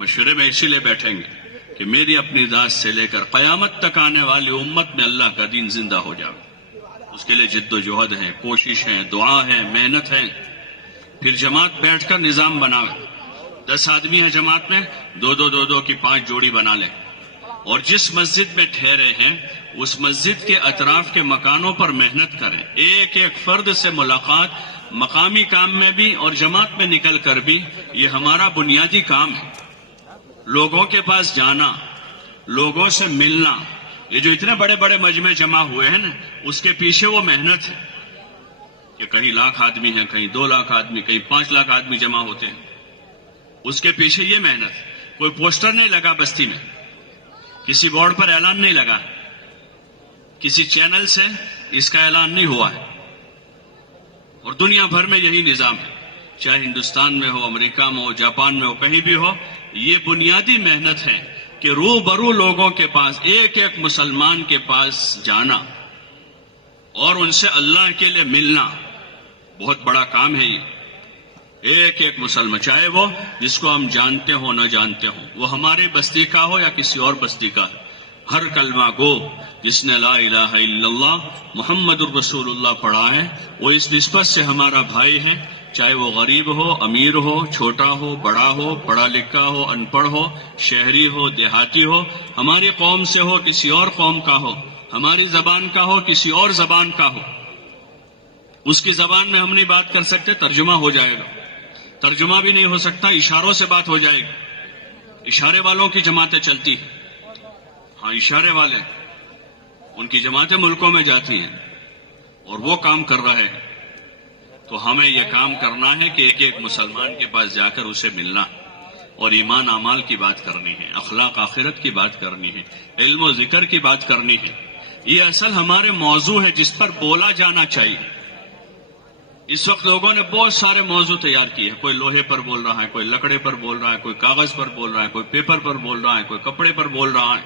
مشورے میں اسی لیے بیٹھیں گے کہ میری اپنی ذات سے لے کر قیامت تک آنے والی امت میں اللہ کا دین زندہ ہو جائے. اس کے لیے جد و جہد ہے، کوشش ہے، دعا ہے، محنت ہے. پھر جماعت بیٹھ کر نظام بنا. 10 آدمی ہیں جماعت میں، دو کی 5 جوڑی بنا لیں، اور جس مسجد میں ٹھہرے ہیں اس مسجد کے اطراف کے مکانوں پر محنت کریں. ایک ایک فرد سے ملاقات مقامی کام میں بھی اور جماعت میں نکل کر بھی، یہ ہمارا بنیادی کام ہے. لوگوں کے پاس جانا، لوگوں سے ملنا، یہ جو اتنے بڑے بڑے مجمع جمع ہوئے ہیں نا، اس کے پیچھے وہ محنت ہے کہ کہیں 1,00,000 آدمی ہیں، کہیں 2,00,000 آدمی، کہیں 5,00,000 آدمی جمع ہوتے ہیں. اس کے پیچھے یہ محنت. کوئی پوسٹر نہیں لگا بستی میں، کسی بورڈ پر اعلان نہیں لگا، کسی چینل سے اس کا اعلان نہیں ہوا ہے. اور دنیا بھر میں یہی نظام ہے، چاہے ہندوستان میں ہو، امریکہ میں ہو، جاپان میں ہو، کہیں بھی ہو. یہ بنیادی محنت ہے کہ روبرو لوگوں کے پاس، ایک ایک مسلمان کے پاس جانا اور ان سے اللہ کے لیے ملنا. بہت بڑا کام ہے یہ. ایک ایک مسلمان، چاہے وہ جس کو ہم جانتے ہو نہ جانتے ہو، وہ ہماری بستی کا ہو یا کسی اور بستی کا، ہر کلمہ گو جس نے لا الہ الا اللہ محمد الرسول اللہ پڑھا ہے، وہ اس نسبت سے ہمارا بھائی ہے. چاہے وہ غریب ہو، امیر ہو، چھوٹا ہو، بڑا ہو، پڑھا لکھا ہو، ان پڑھ ہو، شہری ہو، دیہاتی ہو، ہماری قوم سے ہو، کسی اور قوم کا ہو، ہماری زبان کا ہو، کسی اور زبان کا ہو. اس کی زبان میں ہم نہیں بات کر سکتے، ترجمہ ہو جائے گا. ترجمہ بھی نہیں ہو سکتا، اشاروں سے بات ہو جائے گی. اشارے والوں کی جماعتیں چلتی ہیں. ہاں، اشارے والے، ان کی جماعتیں ملکوں میں جاتی ہیں اور وہ کام کر رہے ہیں. تو ہمیں یہ کام کرنا ہے کہ ایک ایک مسلمان کے پاس جا کر اسے ملنا اور ایمان اعمال کی بات کرنی ہے، اخلاق آخرت کی بات کرنی ہے، علم و ذکر کی بات کرنی ہے. یہ اصل ہمارے موضوع ہے جس پر بولا جانا چاہیے. اس وقت لوگوں نے بہت سارے موضوع تیار کیے ہیں. کوئی لوہے پر بول رہا ہے، کوئی لکڑے پر بول رہا ہے، کوئی کاغذ پر بول رہا ہے، کوئی پیپر پر بول رہا ہے، کوئی کپڑے پر بول رہا ہے،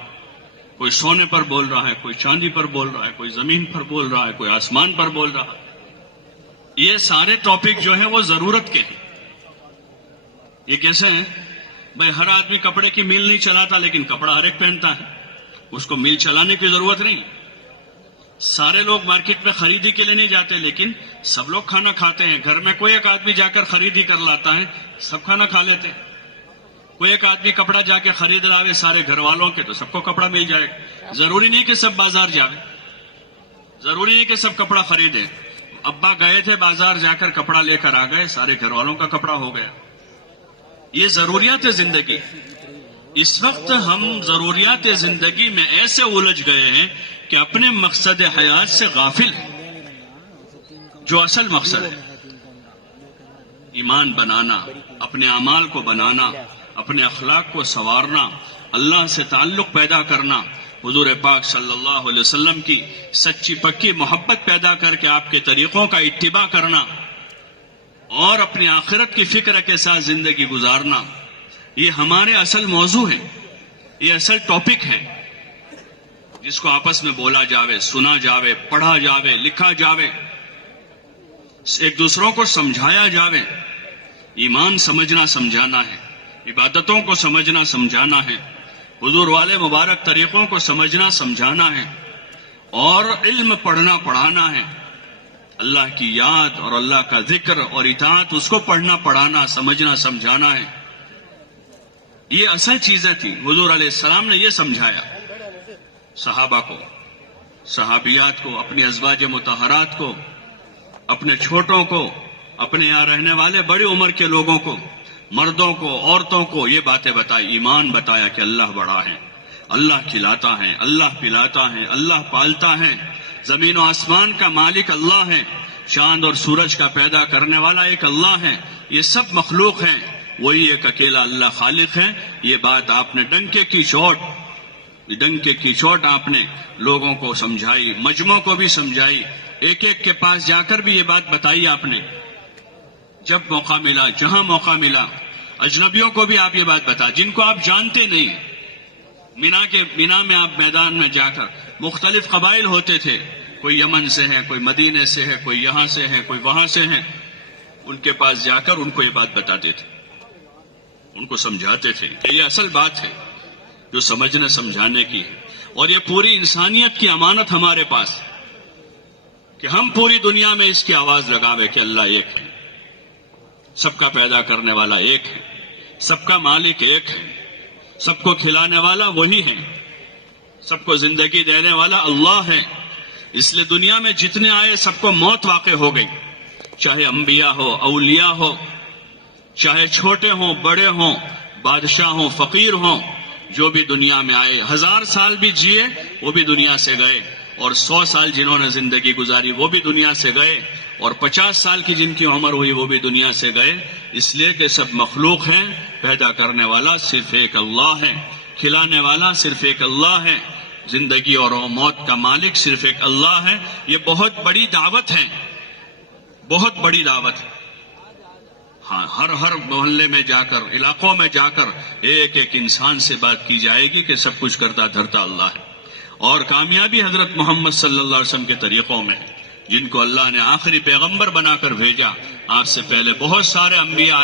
کوئی سونے پر بول رہا ہے، کوئی چاندی پر بول رہا ہے، کوئی زمین پر بول رہا ہے، کوئی آسمان پر بول رہا ہے. یہ سارے ٹاپک جو ہیں وہ ضرورت کے ہیں. یہ کیسے ہیں بھائی؟ ہر آدمی کپڑے کی میل نہیں چلاتا، لیکن کپڑا ہر ایک پہنتا ہے. اس کو میل چلانے کی ضرورت نہیں. سارے لوگ مارکیٹ میں خریدی کے لیے نہیں جاتے، لیکن سب لوگ کھانا کھاتے ہیں. گھر میں کوئی ایک آدمی جا کر خریدی کر لاتا ہے، سب کھانا کھا لیتے ہیں. کوئی ایک آدمی کپڑا جا کے خرید لاوے سارے گھر والوں کے، تو سب کو کپڑا مل جائے گا. ضروری نہیں کہ سب بازار جاوے، ضروری نہیں کہ سب کپڑا خریدے. ابا گئے تھے بازار، جا کر کپڑا لے کر آ گئے، سارے گھر والوں کا کپڑا ہو گیا. یہ ضروریات زندگی. اس وقت ہم ضروریات زندگی میں ایسے الجھ گئے ہیں کہ اپنے مقصد حیات سے غافل ہیں. جو اصل مقصد ہے ایمان بنانا، اپنے اعمال کو بنانا، اپنے اخلاق کو سنوارنا، اللہ سے تعلق پیدا کرنا، حضور پاک صلی اللہ علیہ وسلم کی سچی پکی محبت پیدا کر کے آپ کے طریقوں کا اتباع کرنا اور اپنی آخرت کی فکر کے ساتھ زندگی گزارنا، یہ ہمارے اصل موضوع ہے. یہ اصل ٹاپک ہے جس کو آپس میں بولا جاوے، سنا جاوے، پڑھا جاوے، لکھا جاوے، ایک دوسروں کو سمجھایا جاوے. ایمان سمجھنا سمجھانا ہے، عبادتوں کو سمجھنا سمجھانا ہے، حضور والے مبارک طریقوں کو سمجھنا سمجھانا ہے، اور علم پڑھنا پڑھانا ہے. اللہ کی یاد اور اللہ کا ذکر اور اطاعت، اس کو پڑھنا پڑھانا، سمجھنا سمجھانا ہے. یہ اصل چیزیں تھیں. حضور علیہ السلام نے یہ سمجھایا صحابہ کو، صحابیات کو، اپنی ازواج مطہرات کو، اپنے چھوٹوں کو، اپنے یہاں رہنے والے بڑی عمر کے لوگوں کو، مردوں کو، عورتوں کو یہ باتیں بتائی. ایمان بتایا کہ اللہ بڑا ہے، اللہ کھلاتا ہے، اللہ پلاتا ہے، اللہ پالتا ہے، زمین و آسمان کا مالک اللہ ہے، چاند اور سورج کا پیدا کرنے والا ایک اللہ ہے، یہ سب مخلوق ہیں، وہی ایک اکیلا اللہ خالق ہے. یہ بات آپ نے ڈنکے کی چوٹ آپ نے لوگوں کو سمجھائی، مجموعوں کو بھی سمجھائی، ایک ایک کے پاس جا کر بھی یہ بات بتائی آپ نے. جب موقع ملا، جہاں موقع ملا، اجنبیوں کو بھی آپ یہ بات بتا، جن کو آپ جانتے نہیں. مینا میں آپ میدان میں جا کر، مختلف قبائل ہوتے تھے، کوئی یمن سے ہیں، کوئی مدینے سے ہے، کوئی یہاں سے ہیں، کوئی وہاں سے ہیں، ان کے پاس جا کر ان کو یہ بات بتاتے تھے، ان کو سمجھاتے تھے کہ یہ اصل بات ہے جو سمجھنے سمجھانے کی ہے، اور یہ پوری انسانیت کی امانت ہمارے پاس کہ ہم پوری دنیا میں اس کی آواز لگاوے کہ اللہ ایک ہے، سب کا پیدا کرنے والا ایک ہے، سب کا مالک ایک ہے، سب کو کھلانے والا وہی ہے، سب کو زندگی دینے والا اللہ ہے۔ اس لیے دنیا میں جتنے آئے سب کو موت واقع ہو گئی، چاہے انبیاء ہو، اولیاء ہو، چاہے چھوٹے ہوں، بڑے ہوں، بادشاہ ہوں، فقیر ہوں، جو بھی دنیا میں آئے، 1000 سال بھی جیے وہ بھی دنیا سے گئے، اور 100 سال جنہوں نے زندگی گزاری وہ بھی دنیا سے گئے، اور 50 سال کی جن کی عمر ہوئی وہ بھی دنیا سے گئے، اس لیے کہ سب مخلوق ہیں، پیدا کرنے والا صرف ایک اللہ ہے، کھلانے والا صرف ایک اللہ ہے، زندگی اور موت کا مالک صرف ایک اللہ ہے۔ یہ بہت بڑی دعوت ہے، بہت بڑی دعوت ہے۔ ہاں، ہر محلے میں جا کر، علاقوں میں جا کر ایک ایک انسان سے بات کی جائے گی کہ سب کچھ کرتا دھرتا اللہ ہے، اور کامیابی حضرت محمد صلی اللہ علیہ وسلم کے طریقوں میں ہے، جن کو اللہ نے آخری پیغمبر بنا کر بھیجا۔ آپ سے پہلے بہت سارے انبیاء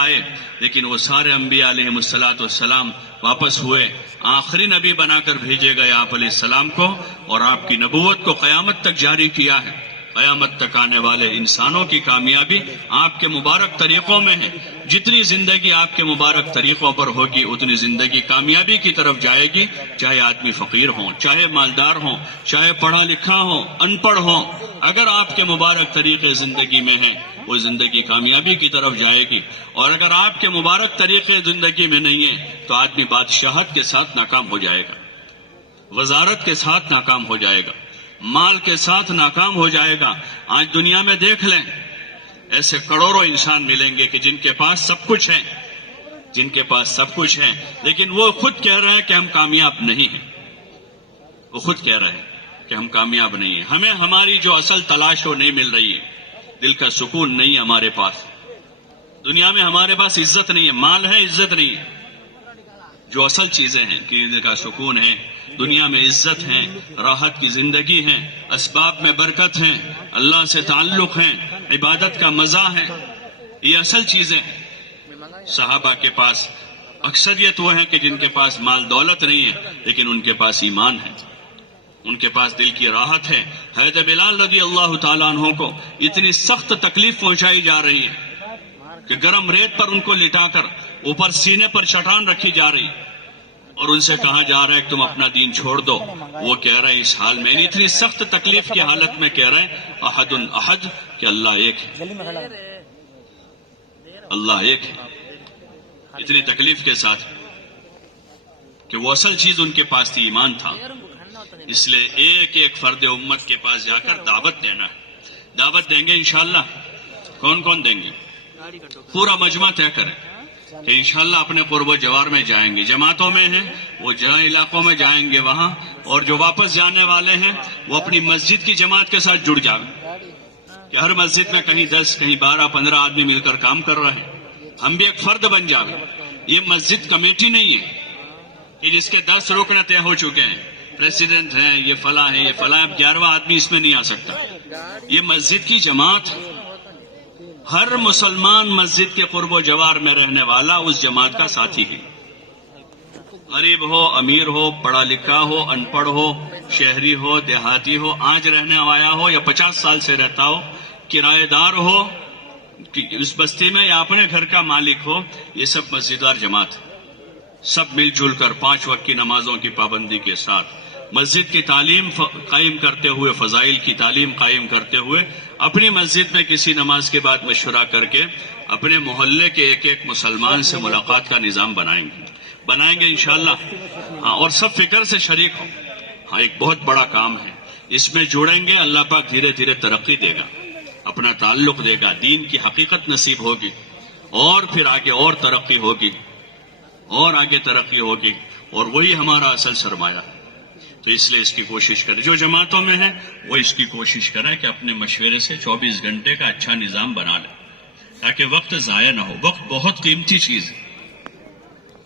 آئے، لیکن وہ سارے انبیاء علیہم السلام واپس ہوئے، آخری نبی بنا کر بھیجے گئے آپ علیہ السلام کو، اور آپ کی نبوت کو قیامت تک جاری کیا ہے۔ قیامت تک آنے والے انسانوں کی کامیابی آپ کے مبارک طریقوں میں ہے۔ جتنی زندگی آپ کے مبارک طریقوں پر ہوگی اتنی زندگی کامیابی کی طرف جائے گی، چاہے آدمی فقیر ہوں، چاہے مالدار ہوں، چاہے پڑھا لکھا ہو، ان پڑھ ہوں، اگر آپ کے مبارک طریقے زندگی میں ہیں وہ زندگی کامیابی کی طرف جائے گی، اور اگر آپ کے مبارک طریقے زندگی میں نہیں ہیں تو آدمی بادشاہت کے ساتھ ناکام ہو جائے گا، وزارت کے ساتھ ناکام ہو جائے گا، مال کے ساتھ ناکام ہو جائے گا۔ آج دنیا میں دیکھ لیں، ایسے کروڑوں انسان ملیں گے کہ جن کے پاس سب کچھ ہے، لیکن وہ خود کہہ رہے ہیں کہ ہم کامیاب نہیں ہیں، وہ خود کہہ رہے ہیں کہ ہم کامیاب نہیں ہیں، ہمیں ہماری جو اصل تلاش وہ نہیں مل رہی ہے، دل کا سکون نہیں ہے ہمارے پاس، دنیا میں ہمارے پاس عزت نہیں ہے، مال ہے عزت نہیں ہے، جو اصل چیزیں ہیں کہ دل کا سکون ہے، دنیا میں عزت ہے، راحت کی زندگی ہے، اسباب میں برکت ہے، اللہ سے تعلق ہے، عبادت کا مزہ ہے، یہ اصل چیزیں ہیں۔ صحابہ کے پاس اکثریت وہ ہیں کہ جن کے پاس مال دولت نہیں ہے لیکن ان کے پاس ایمان ہے، ان کے پاس دل کی راحت ہے۔ حضرت بلال رضی اللہ تعالیٰ عنہ کو اتنی سخت تکلیف پہنچائی جا رہی ہے کہ گرم ریت پر ان کو لٹا کر اوپر سینے پر چٹان رکھی جا رہی، اور ان سے کہا جا رہا ہے کہ تم اپنا دین چھوڑ دو، وہ کہہ رہے ہیں اس حال میں، اتنی سخت تکلیف کی حالت میں کہہ رہے ہیں احد احد کہ اللہ ایک ہے، اللہ ایک ہے، اتنی تکلیف کے ساتھ کہ وہ اصل چیز ان کے پاس تھی، ایمان تھا۔ اس لیے ایک ایک فرد امت کے پاس جا کر دعوت دینا ہے، دعوت دیں گے انشاءاللہ۔ کون کون دیں گے؟ پورا مجمع طے کریں کہ انشاءاللہ اپنے قرب و جوار میں جائیں گے، جماعتوں میں ہیں وہ جہاں علاقوں میں جائیں گے وہاں، اور جو واپس جانے والے ہیں وہ اپنی مسجد کی جماعت کے ساتھ جڑ جائیں، کہ ہر مسجد میں کہیں 10 کہیں 12 15 آدمی مل کر کام کر رہے ہیں، ہم بھی ایک فرد بن جائیں۔ یہ مسجد کمیٹی نہیں ہے کہ جس کے 10 رکن طے ہو چکے ہیں، پریزیڈنٹ ہیں، یہ فلاں ہے، یہ فلاں، اب 11واں آدمی اس میں نہیں آ سکتا، یہ مسجد کی جماعت ہے۔ ہر مسلمان مسجد کے قرب و جوار میں رہنے والا اس جماعت کا ساتھی ہے، غریب ہو، امیر ہو، پڑھا لکھا ہو، ان پڑھ ہو، شہری ہو، دیہاتی ہو، آج رہنے آیا ہو یا 50 سال سے رہتا ہو، کرایہ دار ہو اس بستی میں یا اپنے گھر کا مالک ہو، یہ سب مسجدار جماعت ہے۔ سب مل جل کر 5 وقت کی نمازوں کی پابندی کے ساتھ مسجد کی تعلیم قائم کرتے ہوئے، فضائل کی تعلیم قائم کرتے ہوئے، اپنی مسجد میں کسی نماز کے بعد مشورہ کر کے اپنے محلے کے ایک ایک مسلمان سے ملاقات کا نظام بنائیں گے انشاءاللہ۔ ہاں، اور سب فکر سے شریک ہوں۔ ہاں، ایک بہت بڑا کام ہے، اس میں جڑیں گے، اللہ پاک دھیرے دھیرے ترقی دے گا، اپنا تعلق دے گا، دین کی حقیقت نصیب ہوگی، اور پھر آگے اور ترقی ہوگی، اور آگے ترقی ہوگی، اور وہی ہمارا اصل سرمایہ ہے۔ تو اس لیے اس کی کوشش کریں، جو جماعتوں میں ہیں وہ اس کی کوشش کریں کہ اپنے مشورے سے 24 گھنٹے کا اچھا نظام بنا لیں تاکہ وقت ضائع نہ ہو۔ وقت بہت قیمتی چیز ہے،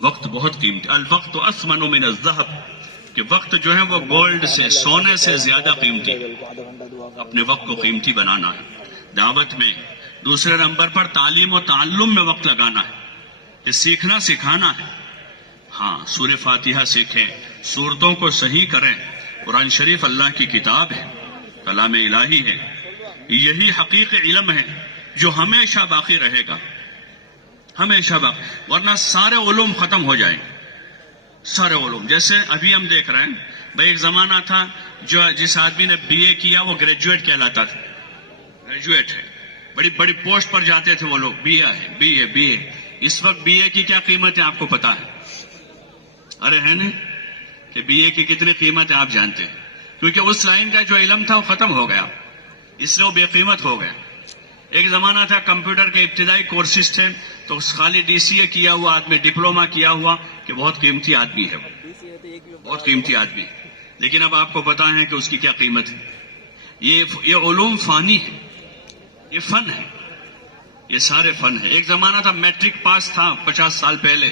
وقت بہت قیمتی، الوقت اثمن من الذهب، کہ وقت جو ہے وہ گولڈ سے، سونے سے زیادہ قیمتی، اپنے وقت کو قیمتی بنانا ہے دعوت میں۔ دوسرے نمبر پر تعلیم و تعلم میں وقت لگانا ہے، کہ سیکھنا سکھانا ہے۔ ہاں، سورہ فاتحہ سیکھیں، سورتوں کو صحیح کریں۔ قرآن شریف اللہ کی کتاب ہے، کلام الہی ہے، یہی حقیقی علم ہے جو ہمیشہ باقی رہے گا، ہمیشہ باقی، ورنہ سارے علوم ختم ہو جائیں گے، سارے علوم۔ جیسے ابھی ہم دیکھ رہے ہیں بھائی، ایک زمانہ تھا جس آدمی نے بی اے کیا وہ گریجویٹ کہلاتا تھا، گریجویٹ ہے، بڑی بڑی پوسٹ پر جاتے تھے وہ لوگ، بی اے۔ اس وقت بی اے کی کیا قیمت ہے آپ کو پتا ہے؟ ارے ہے نہیں کہ بی اے کی کتنی قیمت ہے آپ جانتے ہیں، کیونکہ اس لائن کا جو علم تھا وہ ختم ہو گیا، اس لیے وہ بے قیمت ہو گیا۔ ایک زمانہ تھا کمپیوٹر کے ابتدائی کورسز تھے، تو خالی ڈی سی اے کیا ہوا آدمی، ڈپلوما کیا ہوا، کہ بہت قیمتی آدمی ہے وہ، بہت قیمتی آدمی، لیکن اب آپ کو پتا ہے کہ اس کی کیا قیمت ہے۔ یہ علوم فانی ہے، یہ فن ہے، یہ سارے فن ہے۔ ایک زمانہ تھا میٹرک پاس تھا 50 سال پہلے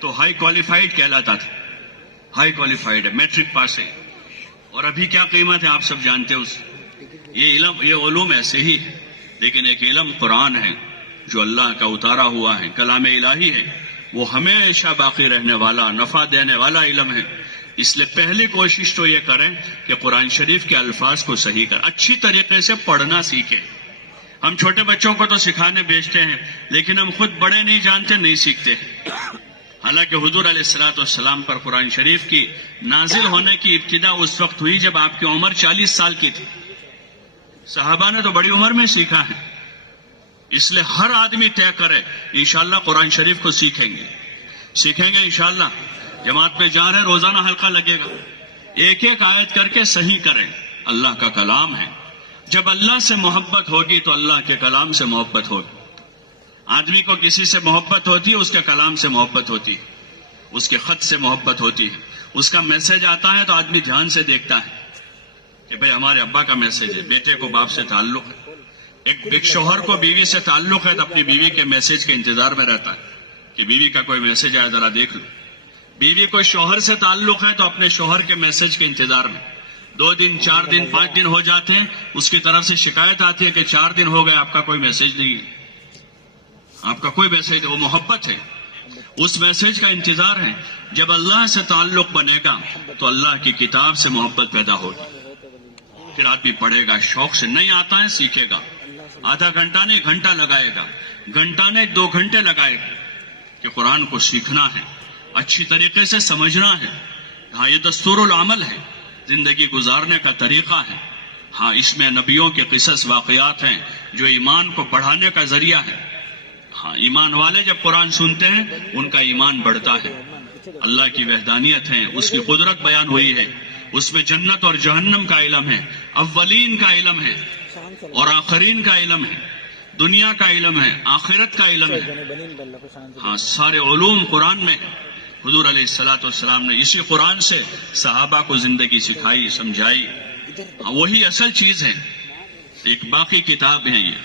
تو ہائی کوالیفائڈ کہلاتا تھا، ہائی کوالیفائڈ ہے، میٹرک پاس ہے، اور ابھی کیا قیمت ہے آپ سب جانتے ہیں اس۔ یہ علوم ایسے ہی ہے، لیکن ایک علم قرآن ہے جو اللہ کا اتارا ہوا ہے، کلام الہی ہے، وہ ہمیشہ باقی رہنے والا، نفع دینے والا علم ہے۔ اس لیے پہلی کوشش تو یہ کریں کہ قرآن شریف کے الفاظ کو صحیح کریں، اچھی طریقے سے پڑھنا سیکھیں۔ ہم چھوٹے بچوں کو تو سکھانے بھیجتے ہیں، لیکن ہم خود بڑے نہیں جانتے، نہیں سیکھتے۔ حالانکہ حضور علیہ الصلوۃ والسلام پر قرآن شریف کی نازل ہونے کی ابتدا اس وقت ہوئی جب آپ کی عمر 40 سال کی تھی۔ صحابہ نے تو بڑی عمر میں سیکھا ہے، اس لیے ہر آدمی طے کرے انشاءاللہ قرآن شریف کو سیکھیں گے انشاءاللہ۔ جماعت میں جا رہے، روزانہ حلقہ لگے گا، ایک ایک آیت کر کے صحیح کریں۔ اللہ کا کلام ہے، جب اللہ سے محبت ہوگی تو اللہ کے کلام سے محبت ہوگی۔ آدمی کو کسی سے محبت ہوتی ہے، اس کے کلام سے محبت ہوتی ہے، اس کے خط سے محبت ہوتی ہے، اس کا میسج آتا ہے تو آدمی دھیان سے دیکھتا ہے کہ بھئی ہمارے ابا کا میسج ہے، بیٹے کو باپ سے تعلق ہے، ایک شوہر کو بیوی سے تعلق ہے تو اپنی بیوی کے میسج کے انتظار میں رہتا ہے کہ بیوی کا کوئی میسج آیا ذرا دیکھ لو۔ بیوی کو شوہر سے تعلق ہے تو اپنے شوہر کے میسج کے انتظار میں، 2 دن 4 دن 5 دن ہو جاتے ہیں، اس کی طرف سے شکایت آتی ہے کہ 4 دن ہو گئے آپ کا کوئی میسج نہیں ہے، آپ کا کوئی میسج، وہ محبت ہے، اس میسج کا انتظار ہے۔ جب اللہ سے تعلق بنے گا تو اللہ کی کتاب سے محبت پیدا ہوگی، پھر آدمی پڑھے گا، شوق سے، نہیں آتا ہے سیکھے گا، آدھا گھنٹہ نہیں گھنٹہ لگائے گا، گھنٹہ نہیں 2 گھنٹے لگائے گا، کہ قرآن کو سیکھنا ہے، اچھی طریقے سے سمجھنا ہے۔ ہاں، یہ دستور العمل ہے، زندگی گزارنے کا طریقہ ہے۔ ہاں، اس میں نبیوں کے قصص واقعات ہیں جو ایمان کو بڑھانے کا ذریعہ ہے۔ ہاں، ایمان والے جب قرآن سنتے ہیں ان کا ایمان بڑھتا ہے، اللہ کی وحدانیت ہے، اس کی قدرت بیان ہوئی ہے، اس میں جنت اور جہنم کا علم ہے، اولین کا علم ہے اور آخرین کا علم ہے، دنیا کا علم ہے، آخرت کا علم ہے۔ ہاں، سارے علوم قرآن میں۔ حضور علیہ الصلوۃ والسلام نے اسی قرآن سے صحابہ کو زندگی سکھائی، سمجھائی۔ وہی اصل چیز ہے، ایک باقی کتاب ہے یہ،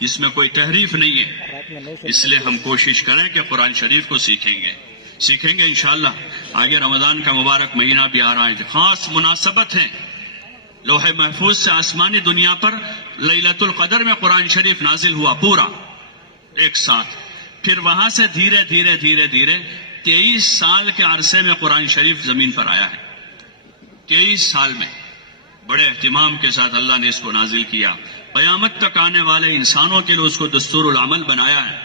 اس میں کوئی تحریف نہیں ہے۔ اس لیے ہم کوشش کریں کہ قرآن شریف کو سیکھیں گے انشاءاللہ۔ آگے رمضان کا مبارک مہینہ بھی آ رہا ہے، خاص مناسبت ہے، لوح محفوظ سے آسمانی دنیا پر لیلۃ القدر میں قرآن شریف نازل ہوا پورا ایک ساتھ، پھر وہاں سے دھیرے دھیرے 23 سال کے عرصے میں قرآن شریف زمین پر آیا ہے۔ 23 سال میں بڑے اہتمام کے ساتھ اللہ نے اس کو نازل کیا، قیامت تک آنے والے انسانوں کے لیے اس کو دستور العمل بنایا ہے۔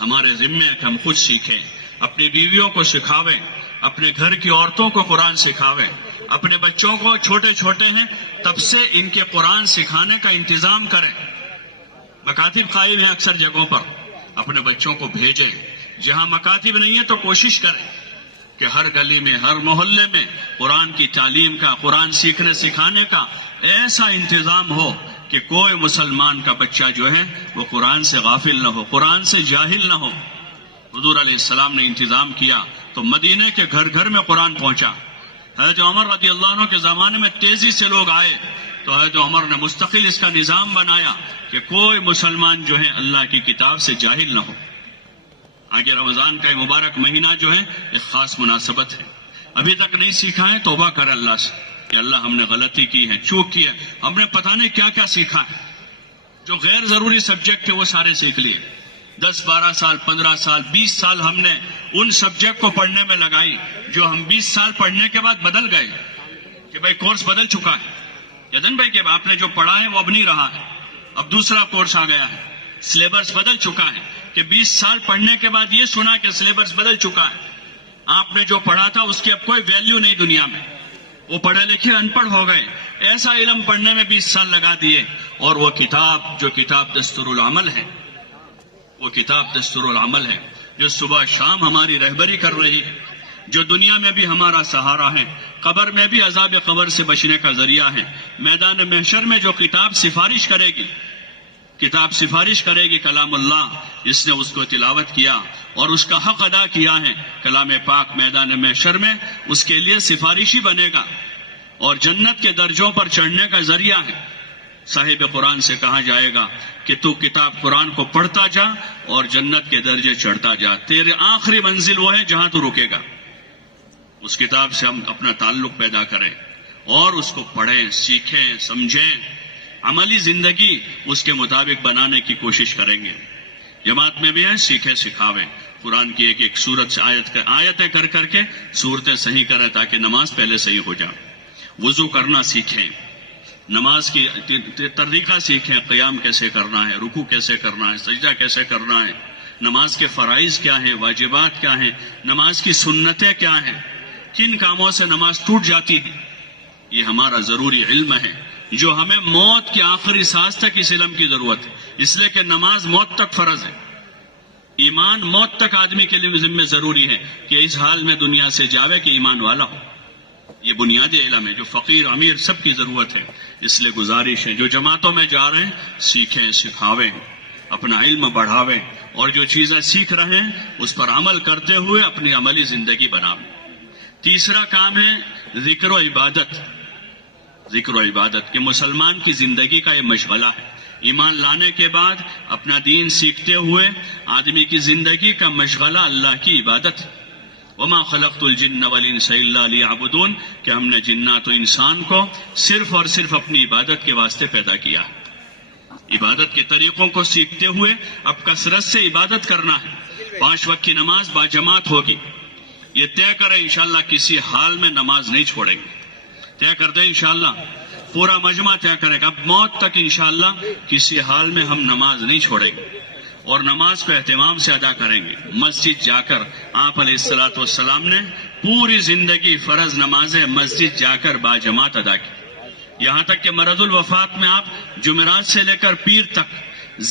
ہمارے ذمے ہے کہ ہم خود سیکھیں، اپنی بیویوں کو سکھاویں، اپنے گھر کی عورتوں کو قرآن سکھاویں، اپنے بچوں کو، چھوٹے ہیں تب سے ان کے قرآن سکھانے کا انتظام کریں۔ مکاتب قائم ہیں اکثر جگہوں پر، اپنے بچوں کو بھیجیں۔ جہاں مکاتب نہیں ہے تو کوشش کریں کہ ہر گلی میں، ہر محلے میں قرآن کی تعلیم کا، قرآن سیکھنے سکھانے کا ایسا انتظام ہو کہ کوئی مسلمان کا بچہ جو ہے وہ قرآن سے غافل نہ ہو، قرآن سے جاہل نہ ہو۔ حضور علیہ السلام نے انتظام کیا تو مدینے کے گھر گھر میں قرآن پہنچا۔ حضرت عمر رضی اللہ عنہ کے زمانے میں تیزی سے لوگ آئے تو حضرت عمر نے مستقل اس کا نظام بنایا کہ کوئی مسلمان جو ہے اللہ کی کتاب سے جاہل نہ ہو۔ آگے رمضان کا یہ مبارک مہینہ جو ہے ایک خاص مناسبت ہے، ابھی تک نہیں سیکھا ہے توبہ کر اللہ سے کہ اللہ ہم نے غلطی کی ہے، چوک کی ہے، ہم نے پتہ نہیں کیا کیا سیکھا ہے. جو غیر ضروری سبجیکٹ تھے وہ سارے سیکھ لیے. 10 12 سال 15 سال 20 سال ہم نے ان سبجیکٹ کو پڑھنے میں لگائی جو ہم 20 سال پڑھنے کے بعد بدل گئے کہ بھائی کورس بدل چکا ہے. یدن بھائی کہ آپ نے جو پڑھا ہے وہ اب نہیں رہا ہے، اب دوسرا کورس آ گیا ہے. سلیبس بدل چکا ہے کہ 20 سال پڑھنے کے بعد یہ سنا کہ سلیبس بدل چکا ہے. آپ نے جو پڑھا تھا اس کی اب کوئی ویلیو نہیں دنیا میں. وہ پڑھے لکھے ان پڑھ ہو گئے. ایسا علم پڑھنے میں 20 سال لگا دیے. اور وہ کتاب جو کتاب دستور العمل ہے، وہ کتاب دستور العمل ہے جو صبح شام ہماری رہبری کر رہی ہے، جو دنیا میں بھی ہمارا سہارا ہے، قبر میں بھی عذاب قبر سے بچنے کا ذریعہ ہے. میدان محشر میں جو کتاب سفارش کرے گی، کتاب سفارش کرے گی کلام اللہ، جس نے اس کو تلاوت کیا اور اس کا حق ادا کیا ہے، کلام پاک میدان محشر میں اس کے لیے سفارشی بنے گا اور جنت کے درجوں پر چڑھنے کا ذریعہ ہے. صاحب قرآن سے کہا جائے گا کہ تو کتاب قرآن کو پڑھتا جا اور جنت کے درجے چڑھتا جا. تیرے آخری منزل وہ ہے جہاں تو رکے گا. اس کتاب سے ہم اپنا تعلق پیدا کریں اور اس کو پڑھیں، سیکھیں، سمجھیں، عملی زندگی اس کے مطابق بنانے کی کوشش کریں گے. جماعت میں بھی ہیں، سیکھیں سکھاویں. قرآن کی ایک ایک سورت سے آیتیں کر کر کے صورتیں صحیح کریں تاکہ نماز پہلے صحیح ہو جائے. وضو کرنا سیکھیں، نماز کی طریقہ سیکھیں، قیام کیسے کرنا ہے، رکوع کیسے کرنا ہے، سجدہ کیسے کرنا ہے، نماز کے فرائض کیا ہیں، واجبات کیا ہیں، نماز کی سنتیں کیا ہیں، کن کاموں سے نماز ٹوٹ جاتی ہے. یہ ہمارا ضروری علم ہے جو ہمیں موت کی آخری سانس تک اس علم کی ضرورت ہے. اس لیے کہ نماز موت تک فرض ہے. ایمان موت تک آدمی کے لیے ذمہ ضروری ہے کہ اس حال میں دنیا سے جاوے کہ ایمان والا ہو. یہ بنیادی علم ہے جو فقیر امیر سب کی ضرورت ہے. اس لیے گزارش ہے جو جماعتوں میں جا رہے ہیں سیکھیں سکھاویں، اپنا علم بڑھاویں اور جو چیزیں سیکھ رہے ہیں اس پر عمل کرتے ہوئے اپنی عملی زندگی بناویں. تیسرا کام ہے ذکر و عبادت. ذکر و عبادت کہ مسلمان کی زندگی کا یہ مشغلہ ہے. ایمان لانے کے بعد اپنا دین سیکھتے ہوئے آدمی کی زندگی کا مشغلہ اللہ کی عبادت ہے. وما خلقت الجن والانس الا ليعبدون کہ ہم نے جنات و انسان کو صرف اور صرف اپنی عبادت کے واسطے پیدا کیا ہے. عبادت کے طریقوں کو سیکھتے ہوئے اب کثرت سے عبادت کرنا ہے. 5 وقت کی نماز باجماعت ہوگی. یہ طے کریں انشاءاللہ کسی حال میں نماز نہیں چھوڑیں گے. طے کر دیں انشاءاللہ، پورا مجمع طے کرے گا اب موت تک انشاءاللہ کسی حال میں ہم نماز نہیں چھوڑیں گے اور نماز کو اہتمام سے ادا کریں گے. مسجد جا کر آپ علیہ الصلوۃ والسلام نے پوری زندگی فرض نمازیں مسجد جا کر باجماعت ادا کی. یہاں تک کہ مرض الوفات میں آپ جمعرات سے لے کر پیر تک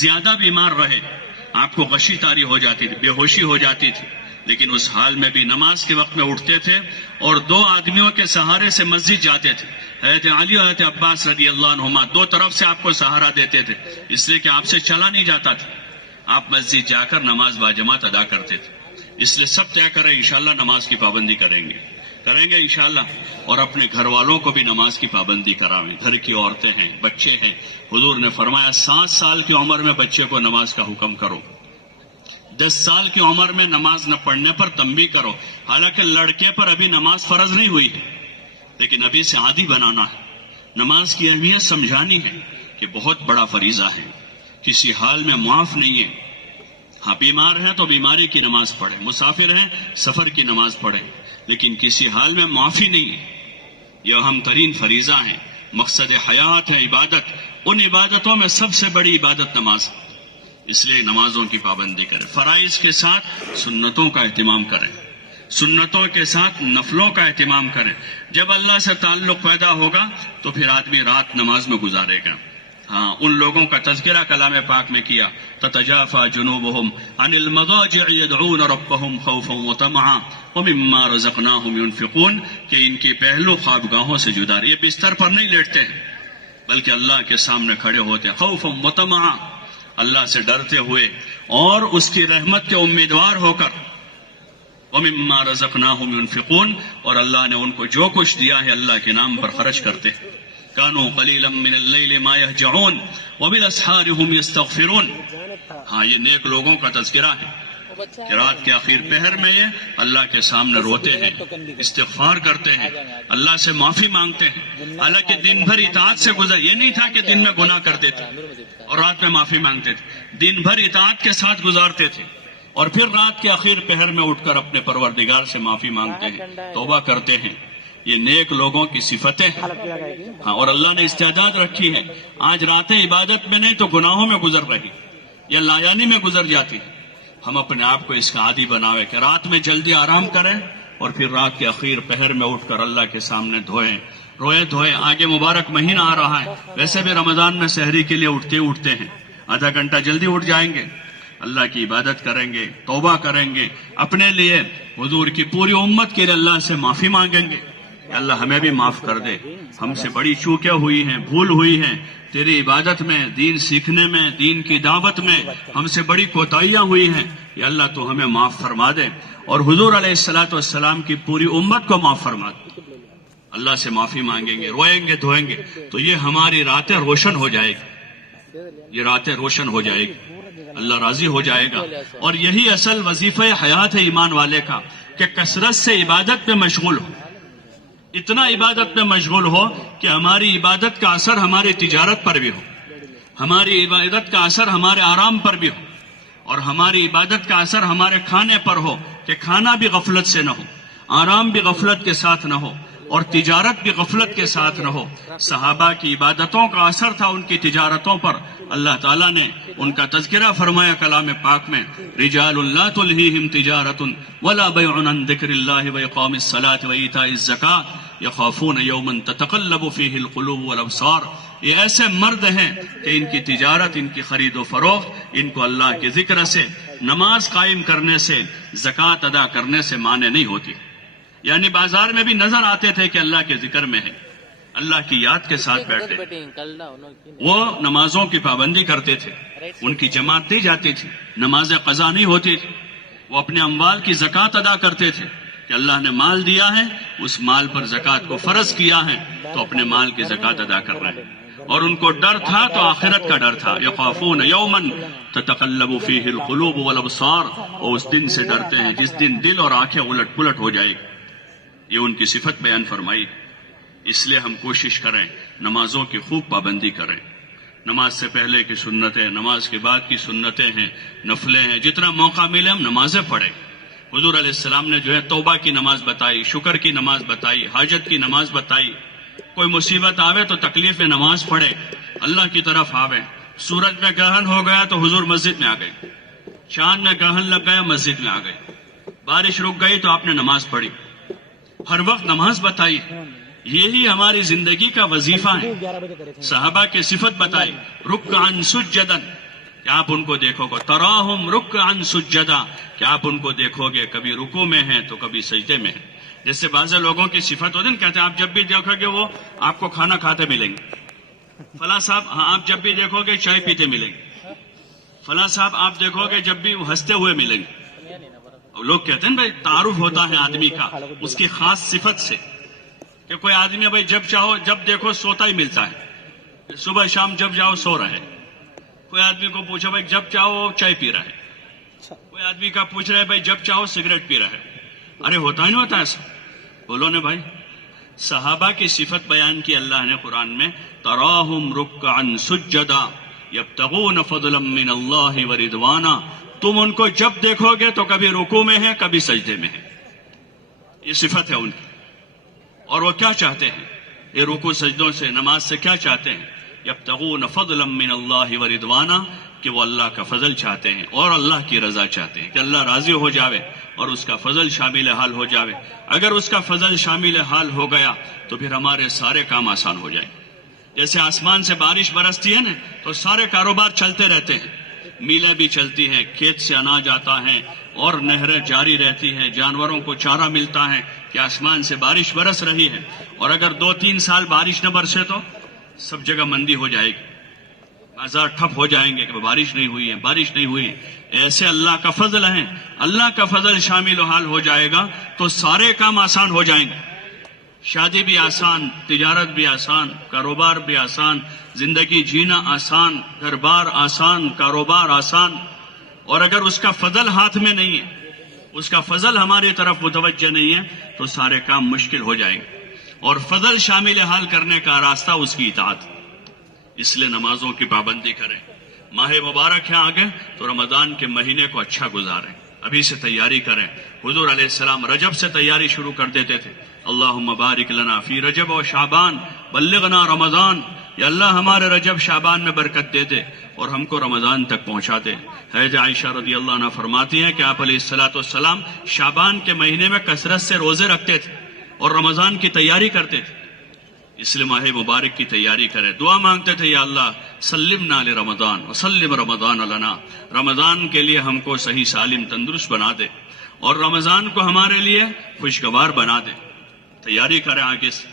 زیادہ بیمار رہے، آپ کو غشی طاری ہو جاتی تھی، بے ہوشی ہو جاتی تھی، لیکن اس حال میں بھی نماز کے وقت میں اٹھتے تھے اور 2 آدمیوں کے سہارے سے مسجد جاتے تھے. حضرت علی اور حضرت عباس رضی اللہ عنہما 2 طرف سے آپ کو سہارا دیتے تھے، اس لیے کہ آپ سے چلا نہیں جاتا تھا. آپ مسجد جا کر نماز باجماعت ادا کرتے تھے. اس لیے سب طے کریں انشاءاللہ نماز کی پابندی کریں گے انشاءاللہ. اور اپنے گھر والوں کو بھی نماز کی پابندی کراویں. گھر کی عورتیں ہیں، بچے ہیں. حضور نے فرمایا 7 سال کی عمر میں بچے کو نماز کا حکم کرو. 10 سال کی عمر میں نماز نہ پڑھنے پر تنبیہ کرو. حالانکہ لڑکے پر ابھی نماز فرض نہیں ہوئی ہے، لیکن ابھی سے عادی بنانا ہے. نماز کی اہمیت سمجھانی ہے کہ بہت بڑا فریضہ ہے، کسی حال میں معاف نہیں ہے. ہاں بیمار ہیں تو بیماری کی نماز پڑھیں، مسافر ہیں سفر کی نماز پڑھیں، لیکن کسی حال میں معافی نہیں ہے. یہ اہم ترین فریضہ ہے. مقصد حیات ہے عبادت. ان عبادتوں میں سب سے بڑی عبادت نماز ہے. اس لیے نمازوں کی پابندی کریں. فرائض کے ساتھ سنتوں کا اہتمام کریں، سنتوں کے ساتھ نفلوں کا اہتمام کریں. جب اللہ سے تعلق پیدا ہوگا تو پھر آدمی رات نماز میں گزارے گا. ہاں ان لوگوں کا تذکرہ کلام پاک میں کیا، تتجافى جنوبهم عن المضاجع يدعون ربهم خوفا وطمعا ومما رزقناهم ينفقون کہ ان کی پہلو خوابگاہوں سے جدا. یہ بستر پر نہیں لیٹتے ہیں بلکہ اللہ کے سامنے کھڑے ہوتے ہیں، خوفا وطمعا، اللہ سے ڈرتے ہوئے اور اس کی رحمت کے امیدوار ہو کر. ومما رزقناهم ينفقون، اور اللہ نے ان کو جو کچھ دیا ہے اللہ کے نام پر خرچ کرتے ہیں. كانوا قليلا من الليل ما يهجعون وبالاسحار هم يستغفرون. ہاں یہ نیک لوگوں کا تذکرہ ہے. کہ رات کے آخر پہر میں یہ اللہ کے سامنے روتے ہیں، استغفار کرتے ہیں، اللہ سے معافی مانگتے ہیں. حالانکہ دن بھر اطاعت سے گزر، یہ نہیں تھا کہ دن میں گناہ کرتے تھے اور رات میں معافی مانگتے تھے، دن بھر اطاعت کے ساتھ گزارتے تھے اور پھر رات کے آخر پہر میں اٹھ کر اپنے پروردگار سے معافی مانگتے ہیں، توبہ کرتے ہیں. یہ نیک لوگوں کی صفتیں ہیں. ہاں، اور اللہ نے استعداد رکھی ہے. آج راتیں عبادت میں نہیں تو گناہوں میں گزر رہی یا لایانی میں گزر جاتی. ہم اپنے آپ کو اس کا عادی بناوے کہ رات میں جلدی آرام کریں اور پھر رات کے اخیر پہر میں اٹھ کر اللہ کے سامنے روئے دھوئے. آگے مبارک مہینہ آ رہا ہے، ویسے بھی رمضان میں سحری کے لیے اٹھتے ہیں، آدھا گھنٹہ جلدی اٹھ جائیں گے، اللہ کی عبادت کریں گے، توبہ کریں گے، اپنے لیے، حضور کی پوری امت کے لیے اللہ سے معافی مانگیں گے کہ اللہ ہمیں بھی معاف کر دے، ہم سے بڑی چوکیں ہوئی ہیں، بھول ہوئی ہیں، تیری عبادت میں، دین سیکھنے میں، دین کی دعوت میں ہم سے بڑی کوتاہیاں ہوئی ہیں، یا اللہ تو ہمیں معاف فرما دے اور حضور علیہ السلام کی پوری امت کو معاف فرما دے. اللہ سے معافی مانگیں گے، روئیں گے، دھوئیں گے تو یہ ہماری راتیں روشن ہو جائے گی، یہ راتیں روشن ہو جائے گی، اللہ راضی ہو جائے گا. اور یہی اصل وظیفہ حیات ہے ایمان والے کا کہ کثرت سے عبادت میں مشغول ہو، اتنا عبادت میں مشغول ہو کہ ہماری عبادت کا اثر ہماری تجارت پر بھی ہو، ہماری عبادت کا اثر ہمارے آرام پر بھی ہو، اور ہماری عبادت کا اثر ہمارے کھانے پر ہو کہ کھانا بھی غفلت سے نہ ہو، آرام بھی غفلت کے ساتھ نہ ہو، اور تجارت بھی غفلت کے ساتھ نہ ہو. صحابہ کی عبادتوں کا اثر تھا ان کی تجارتوں پر. اللہ تعالیٰ نے ان کا تذکرہ فرمایا کلام پاک میں، رجال لا تلہیہم تجارت ولا بیع عن ذکر اللہ واقام الصلاۃ وایتاء الزکاۃ یخافون یوما تتقلب فیہ القلوب والابصار. یہ ایسے مرد ہیں کہ ان کی تجارت، ان کی خرید و فروخت ان کو اللہ کے ذکر سے، نماز قائم کرنے سے، زکوٰۃ ادا کرنے سے مانے نہیں ہوتی. یعنی بازار میں بھی نظر آتے تھے کہ اللہ کے ذکر میں ہے، اللہ کی یاد کے ساتھ بیٹھتے، وہ نمازوں کی پابندی کرتے تھے، ان کی جماعت نہیں جاتی تھی، نماز قضا نہیں ہوتی تھی، وہ اپنے اموال کی زکوٰۃ ادا کرتے تھے کہ اللہ نے مال دیا ہے، اس مال پر زکوٰۃ کو فرض کیا ہے تو اپنے مال کی زکوٰۃ ادا کر رہے ہیں. اور ان کو ڈر تھا تو آخرت کا ڈر تھا. یخافون یوما تتقلب فیہ القلوب والابصار، اور اس دن سے ڈرتے ہیں جس دن دل اور آنکھیں الٹ پلٹ ہو جائے گی. یہ ان کی صفت بیان فرمائی. اس لیے ہم کوشش کریں نمازوں کی خوب پابندی کریں. نماز سے پہلے کی سنتیں، نماز کے بعد کی سنتیں ہیں، نفلیں ہیں، جتنا موقع ملے ہم نمازیں پڑھیں. حضور علیہ السلام نے جو ہے توبہ کی نماز بتائی، شکر کی نماز بتائی، حاجت کی نماز بتائی. کوئی مصیبت آوے تو تکلیف میں نماز پڑھے، اللہ کی طرف آوے. سورج میں گرہن ہو گیا تو حضور مسجد میں آ گئے، چاند میں گرہن لگ گیا مسجد میں آ گئے، بارش رک گئی تو آپ نے نماز پڑھی، ہر وقت نماز بتائی. یہی ہماری زندگی کا وظیفہ ہے. صحابہ کی صفت بتائی، رکعا سجدا، کہ آپ ان کو دیکھو گے، تراہم رکعا سجدا، کہ آپ ان کو دیکھو گے کبھی رکوع میں ہیں تو کبھی سجدے میں ہیں. جیسے بعض لوگوں کی صفت ہوتی ہے، کہتے ہیں آپ جب بھی دیکھو گے وہ آپ کو کھانا کھاتے ملیں گے. فلاں صاحب ہاں آپ جب بھی دیکھو گے چائے پیتے ملیں گے. فلاں صاحب آپ دیکھو گے جب بھی وہ ہنستے ہوئے ملیں گے. لوگ کہتے ہیں بھائی تعارف ہوتا ہے آدمی کا اس کی خاص صفت سے، کہ کوئی آدمی بھائی جب چاہو جب دیکھو سوتا ہی ملتا ہے، صبح شام جب جاؤ سو رہے. کوئی آدمی کو پوچھو بھائی جب چاہو چائے پی رہا ہے، کوئی آدمی کا پوچھ رہے بھائی جب چاہو سگریٹ پی رہا ہے. ارے ہوتا ہی نہیں ہوتا ایسا. بولو نے بھائی. صحابہ کی صفت بیان کی اللہ نے قرآن میں، تراہم رکعا سجدا یبتغون فضلا من اللہ ورضوانا. تم ان کو جب دیکھو گے تو کبھی رکوع میں ہیں کبھی سجدے میں ہیں. یہ صفت ہے ان کی. اور وہ کیا چاہتے ہیں یہ رکوع سجدوں سے، نماز سے کیا چاہتے ہیں؟ یبتغون فضلا من اللہ ورضوانا، کہ وہ اللہ کا فضل چاہتے ہیں اور اللہ کی رضا چاہتے ہیں، کہ اللہ راضی ہو جاوے اور اس کا فضل شامل حال ہو جاوے. اگر اس کا فضل شامل حال ہو گیا تو پھر ہمارے سارے کام آسان ہو جائیں. جیسے آسمان سے بارش برستی ہے نا تو سارے کاروبار چلتے رہتے ہیں، میلیں بھی چلتی ہیں، کھیت سے اناج آتا ہے اور نہریں جاری رہتی ہیں، جانوروں کو چارہ ملتا ہے کہ آسمان سے بارش برس رہی ہے. اور اگر 2-3 سال بارش نہ برسے تو سب جگہ مندی ہو جائے گی، بازار ٹھپ ہو جائیں گے کہ بارش نہیں ہوئی ہے، بارش نہیں ہوئی ہے. ایسے اللہ کا فضل ہے، اللہ کا فضل شامل و حال ہو جائے گا تو سارے کام آسان ہو جائیں گے. شادی بھی آسان، تجارت بھی آسان، کاروبار بھی آسان، زندگی جینا آسان، گھر بار آسان، کاروبار آسان. اور اگر اس کا فضل ہاتھ میں نہیں ہے، اس کا فضل ہماری طرف متوجہ نہیں ہے، تو سارے کام مشکل ہو جائیں گے، اور فضل شامل حال کرنے کا راستہ اس کی اطاعت۔ اس لیے نمازوں کی پابندی کریں۔ ماہ مبارک ہے آگے، تو رمضان کے مہینے کو اچھا گزاریں، ابھی سے تیاری کریں۔ حضور علیہ السلام رجب سے تیاری شروع کر دیتے تھے، اللہم بارک لنا فی رجب و شعبان بلغنا رمضان، یا اللہ ہمارے رجب شعبان میں برکت دے دے اور ہم کو رمضان تک پہنچا دے۔ حضرت عائشہ رضی اللہ عنہ فرماتی ہیں کہ آپ علیہ السلام شعبان کے مہینے میں کثرت سے روزے رکھتے تھے اور رمضان کی تیاری کرتے تھے۔ اس لیے ماہ مبارک کی تیاری کریں، دعا مانگتے تھے، یا اللہ سلمنا لرمضان وسلم رمضان لنا، رمضان کے لیے ہم کو صحیح سالم تندرست بنا دے اور رمضان کو ہمارے لیے خوشگوار بنا دے۔ تیاری کریں آگے سے،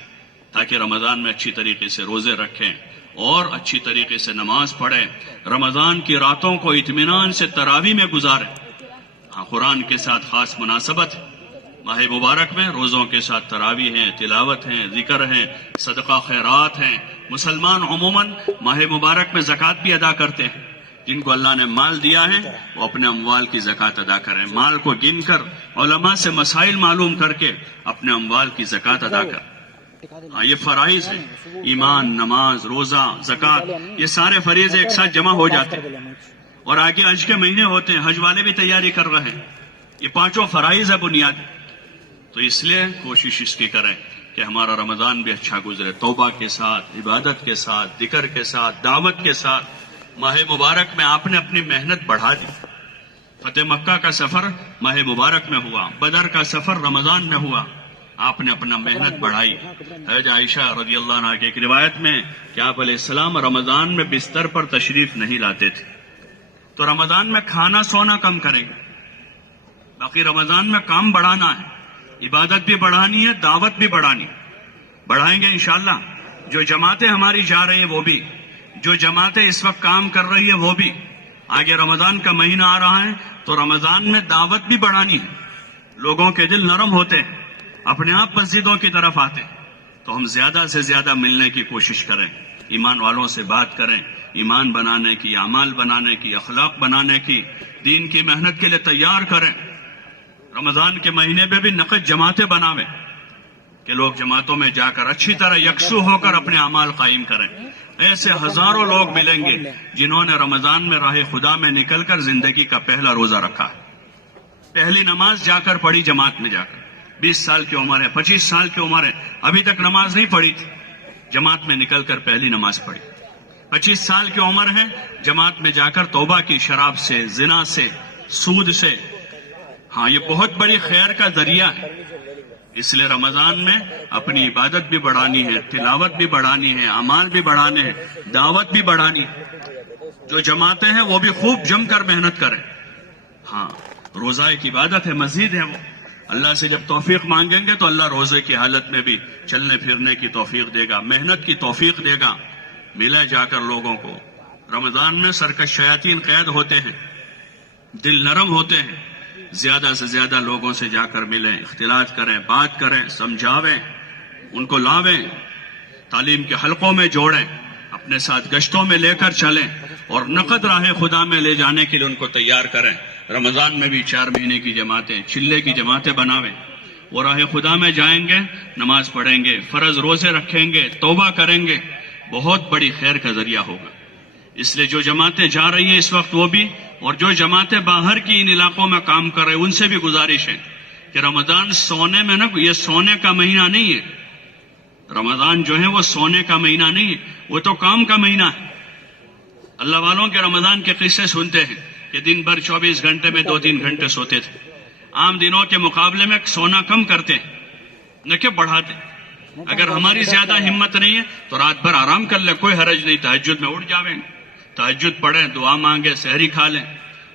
تاکہ رمضان میں اچھی طریقے سے روزے رکھیں اور اچھی طریقے سے نماز پڑھیں، رمضان کی راتوں کو اطمینان سے تراویح میں گزاریں۔ ہاں، قرآن کے ساتھ خاص مناسبت ہے، ماہ مبارک میں روزوں کے ساتھ تراویح ہیں، تلاوت ہیں، ذکر ہیں، صدقہ خیرات ہیں۔ مسلمان عموماً ماہ مبارک میں زکوٰۃ بھی ادا کرتے ہیں۔ جن کو اللہ نے مال دیا ہے وہ اپنے اموال کی زکوٰۃ ادا کریں، مال کو گن کر علماء سے مسائل معلوم کر کے اپنے اموال کی زکوٰۃ ادا کریں۔ یہ فرائض ہیں، ایمان، نماز، روزہ، زکوٰۃ، یہ سارے فریضے ایک ساتھ جمع ہو جاتے ہیں۔ اور آگے حج کے مہینے ہوتے ہیں، حج والے بھی تیاری کر رہے ہیں۔ یہ پانچوں فرائض ہے بنیاد، تو اس لیے کوشش اس کی کریں کہ ہمارا رمضان بھی اچھا گزرے، توبہ کے ساتھ، عبادت کے ساتھ، ذکر کے ساتھ، دعوت کے ساتھ۔ ماہ مبارک میں آپ نے اپنی محنت بڑھا دی۔ فتح مکہ کا سفر ماہ مبارک میں ہوا، بدر کا سفر رمضان میں ہوا، آپ نے اپنا محنت بڑھائی۔ حضرت عائشہ رضی اللہ عنہ کی ایک روایت میں کہ آپ علیہ السلام رمضان میں بستر پر تشریف نہیں لاتے تھے، تو رمضان میں کھانا سونا کم کریں گے، باقی رمضان میں کام بڑھانا ہے، عبادت بھی بڑھانی ہے، دعوت بھی بڑھانی ہے، بڑھائیں گے انشاءاللہ۔ جو جماعتیں ہماری جا رہی ہیں وہ بھی، جو جماعتیں اس وقت کام کر رہی ہیں وہ بھی، آگے رمضان کا مہینہ آ رہا ہے تو رمضان میں دعوت بھی بڑھانی ہے۔ لوگوں کے دل نرم ہوتے ہیں، اپنے آپ مسجدوں کی طرف آتے ہیں، تو ہم زیادہ سے زیادہ ملنے کی کوشش کریں، ایمان والوں سے بات کریں، ایمان بنانے کی، اعمال بنانے کی، اخلاق بنانے کی، دین کی محنت کے لیے تیار کریں۔ رمضان کے مہینے میں بھی نقد جماعتیں بناویں کہ لوگ جماعتوں میں جا کر اچھی طرح یکسو ہو کر اپنے اعمال قائم کریں۔ ایسے ہزاروں لوگ ملیں گے جنہوں نے رمضان میں راہ خدا میں نکل کر زندگی کا پہلا روزہ رکھا ہے، پہلی نماز جا کر پڑھی جماعت میں جا کر۔ 20 سال کی عمر ہے، 25 سال کی عمر ہے، ابھی تک نماز نہیں پڑھی تھی، جماعت میں نکل کر پہلی نماز پڑھی۔ 25 سال کی عمر ہے، جماعت میں جا کر توبہ کی، شراب سے، زنا سے، سود سے۔ ہاں، یہ بہت بڑی خیر کا ذریعہ ہے۔ اس لیے رمضان میں اپنی عبادت بھی بڑھانی ہے، تلاوت بھی بڑھانی ہے، اعمال بھی بڑھانے ہیں، دعوت بھی بڑھانی ہے۔ جو جماعتیں ہیں وہ بھی خوب جم کر محنت کریں۔ ہاں، روزہ ایک عبادت ہے، مزید ہے وہ۔ اللہ سے جب توفیق مانگیں گے تو اللہ روزے کی حالت میں بھی چلنے پھرنے کی توفیق دے گا، محنت کی توفیق دے گا۔ ملے جا کر لوگوں کو۔ رمضان میں سرکش شیاطین قید ہوتے ہیں، دل نرم ہوتے ہیں، زیادہ سے زیادہ لوگوں سے جا کر ملیں، اختلاط کریں، بات کریں، سمجھاویں، ان کو لاویں، تعلیم کے حلقوں میں جوڑیں، اپنے ساتھ گشتوں میں لے کر چلیں اور نقد راہ خدا میں لے جانے کے لیے ان کو تیار کریں۔ رمضان میں بھی 4 مہینے کی جماعتیں، چلے کی جماعتیں بناویں، وہ راہ خدا میں جائیں گے، نماز پڑھیں گے، فرض روزے رکھیں گے، توبہ کریں گے، بہت بڑی خیر کا ذریعہ ہوگا۔ اس لیے جو جماعتیں جا رہی ہیں اس وقت وہ بھی، اور جو جماعتیں باہر کی ان علاقوں میں کام کر رہے ہیں ان سے بھی گزارش ہے کہ رمضان سونے میں نہ، یہ سونے کا مہینہ نہیں ہے۔ رمضان جو ہے وہ سونے کا مہینہ نہیں ہے، وہ تو کام کا مہینہ ہے۔ اللہ والوں کے رمضان کے قصے سنتے ہیں کہ دن بھر 24 گھنٹے میں 2-3 گھنٹے سوتے تھے، عام دنوں کے مقابلے میں سونا کم کرتے ہیں نہ کہ بڑھاتے۔ اگر ہماری زیادہ ہمت نہیں ہے تو رات بھر آرام کر لیں، کوئی حرج نہیں، تہجد میں اٹھ جاویں، تہجد پڑھیں، دعا مانگیں، سحری کھا لیں،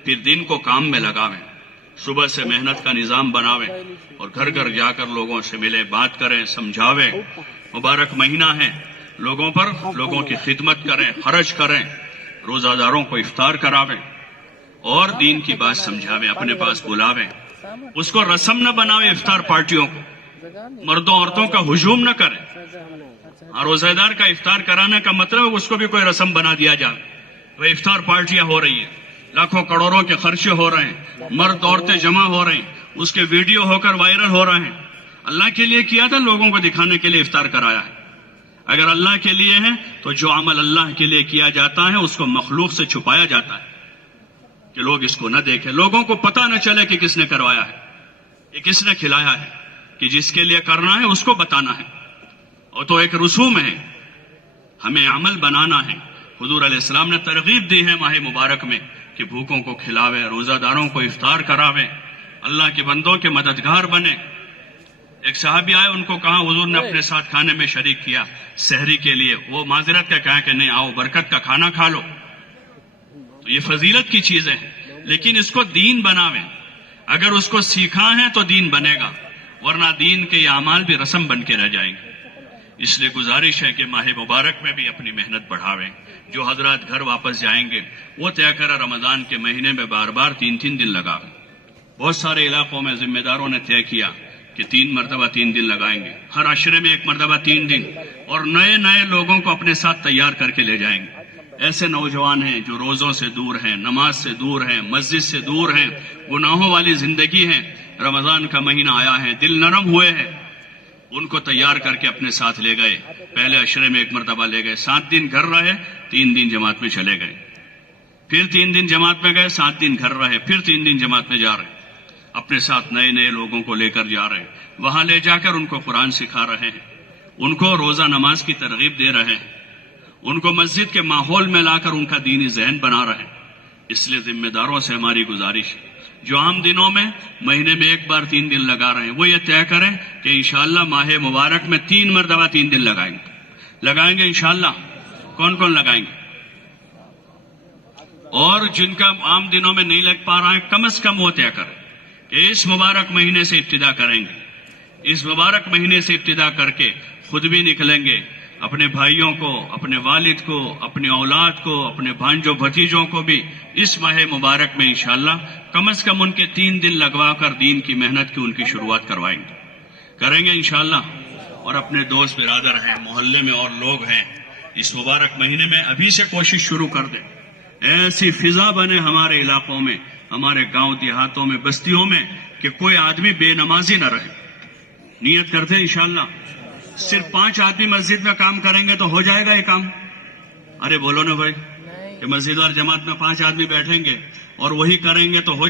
پھر دن کو کام میں لگاویں، صبح سے محنت کا نظام بناویں اور گھر گھر جا کر لوگوں سے ملیں، بات کریں، سمجھاویں۔ مبارک مہینہ ہے، لوگوں پر لوگوں کی خدمت کریں، خرچ کریں، روزہ داروں کو افطار کراویں اور دین کی بات سمجھاویں، اپنے پاس بلاویں۔ اس کو رسم نہ بناویں، افطار پارٹیوں کو، مردوں عورتوں کا ہجوم نہ کریں۔ روزہ دار کا افطار کرانے کا مطلب اس کو بھی کوئی رسم بنا دیا جائے، وہ افطار پارٹیاں ہو رہی ہیں۔ لاکھوں کروڑوں کے خرچے ہو رہے ہیں، مرد عورتیں جمع ہو رہے ہیں، اس کے ویڈیو ہو کر وائرل ہو رہے ہیں. اللہ کے لیے کیا تھا، لوگوں کو دکھانے کے لیے افطار کرایا ہے. اگر اللہ کے لیے ہے تو جو عمل اللہ کے لیے کیا جاتا ہے اس کو مخلوق سے چھپایا جاتا ہے کہ لوگ اس کو نہ دیکھیں، لوگوں کو پتہ نہ چلے کہ کس نے کروایا ہے، یہ کس نے کھلایا ہے. کہ جس کے لیے کرنا ہے اس کو بتانا ہے. اور تو ایک رسوم ہے، ہمیں عمل بنانا ہے. حضور علیہ السلام نے ترغیب دی ہے ماہ مبارک میں کہ بھوکوں کو کھلاوے، روزہ داروں کو افطار کراوے، اللہ کے بندوں کے مددگار بنے. ایک صحابی آئے، ان کو کہا حضور نے اپنے ساتھ کھانے میں شریک کیا سحری کے لیے. وہ معذرت کا کہا کہ نہیں، آؤ برکت کا کھانا کھا لو. تو یہ فضیلت کی چیزیں ہیں، لیکن اس کو دین بناویں. اگر اس کو سیکھا ہے تو دین بنے گا، ورنہ دین کے یہ اعمال بھی رسم بن کے رہ جائیں گے. اس لیے گزارش ہے کہ ماہ مبارک میں بھی اپنی محنت بڑھاویں. جو حضرات گھر واپس جائیں گے وہ طے کریں رمضان کے مہینے میں بار بار 3 دن لگاویں. بہت سارے علاقوں میں ذمہ داروں نے طے کیا کہ 3 مرتبہ 3 دن لگائیں گے، ہر عشرے میں 1 مرتبہ 3 دن، اور نئے لوگوں کو اپنے ساتھ تیار کر کے لے جائیں گے. ایسے نوجوان ہیں جو روزوں سے دور ہیں، نماز سے دور ہیں، مسجد سے دور ہیں، گناہوں والی زندگی ہے. رمضان کا مہینہ آیا ہے، دل نرم ہوئے ہیں، ان کو تیار کر کے اپنے ساتھ لے گئے. پہلے عشرے میں 1 مرتبہ لے گئے، 7 دن گھر رہے، 3 دن جماعت میں چلے گئے. پھر 3 دن جماعت میں گئے، 7 دن گھر رہے، پھر 3 دن جماعت میں جا رہے. اپنے ساتھ نئے لوگوں کو لے کر جا رہے ہیں. وہاں لے جا کر ان کو قرآن سکھا رہے ہیں، ان کو روزہ نماز کی ترغیب دے رہے ہیں، ان کو مسجد کے ماحول میں لا کر ان کا دینی ذہن بنا رہے ہیں. اس لیے ذمہ داروں سے ہماری گزارش ہے، جو عام دنوں میں مہینے میں 1 بار 3 دن لگا رہے ہیں، وہ یہ طے کریں کہ انشاءاللہ ماہ مبارک میں 3 مرتبہ 3 دن لگائیں گے انشاءاللہ. کون لگائیں گے؟ اور جن کا عام دنوں میں نہیں لگ پا رہا ہے، کم از کم وہ طے کریں کہ اس مبارک مہینے سے ابتدا کریں گے. اس مبارک مہینے سے ابتدا کر کے خود بھی نکلیں گے، اپنے بھائیوں کو، اپنے والد کو، اپنی اولاد کو، اپنے بھانجوں بھتیجوں کو بھی اس ماہ مبارک میں انشاءاللہ کم از کم ان کے 3 دن لگوا کر دین کی محنت کی ان کی شروعات کریں گے انشاءاللہ. اور اپنے دوست برادر ہیں، محلے میں اور لوگ ہیں، اس مبارک مہینے میں ابھی سے کوشش شروع کر دیں. ایسی فضا بنے ہمارے علاقوں میں، ہمارے گاؤں دیہاتوں میں، بستیوں میں، کہ کوئی آدمی بے نمازی نہ رہے. نیت کرتے ہیں انشاءاللہ صرف 5 آدمی مسجد میں کام کریں گے تو ہو جائے گا یہ کام. ارے بولو نا بھائی، کہ مسجد اور جماعت میں 5 آدمی بیٹھیں گے اور وہی کریں گے تو ہو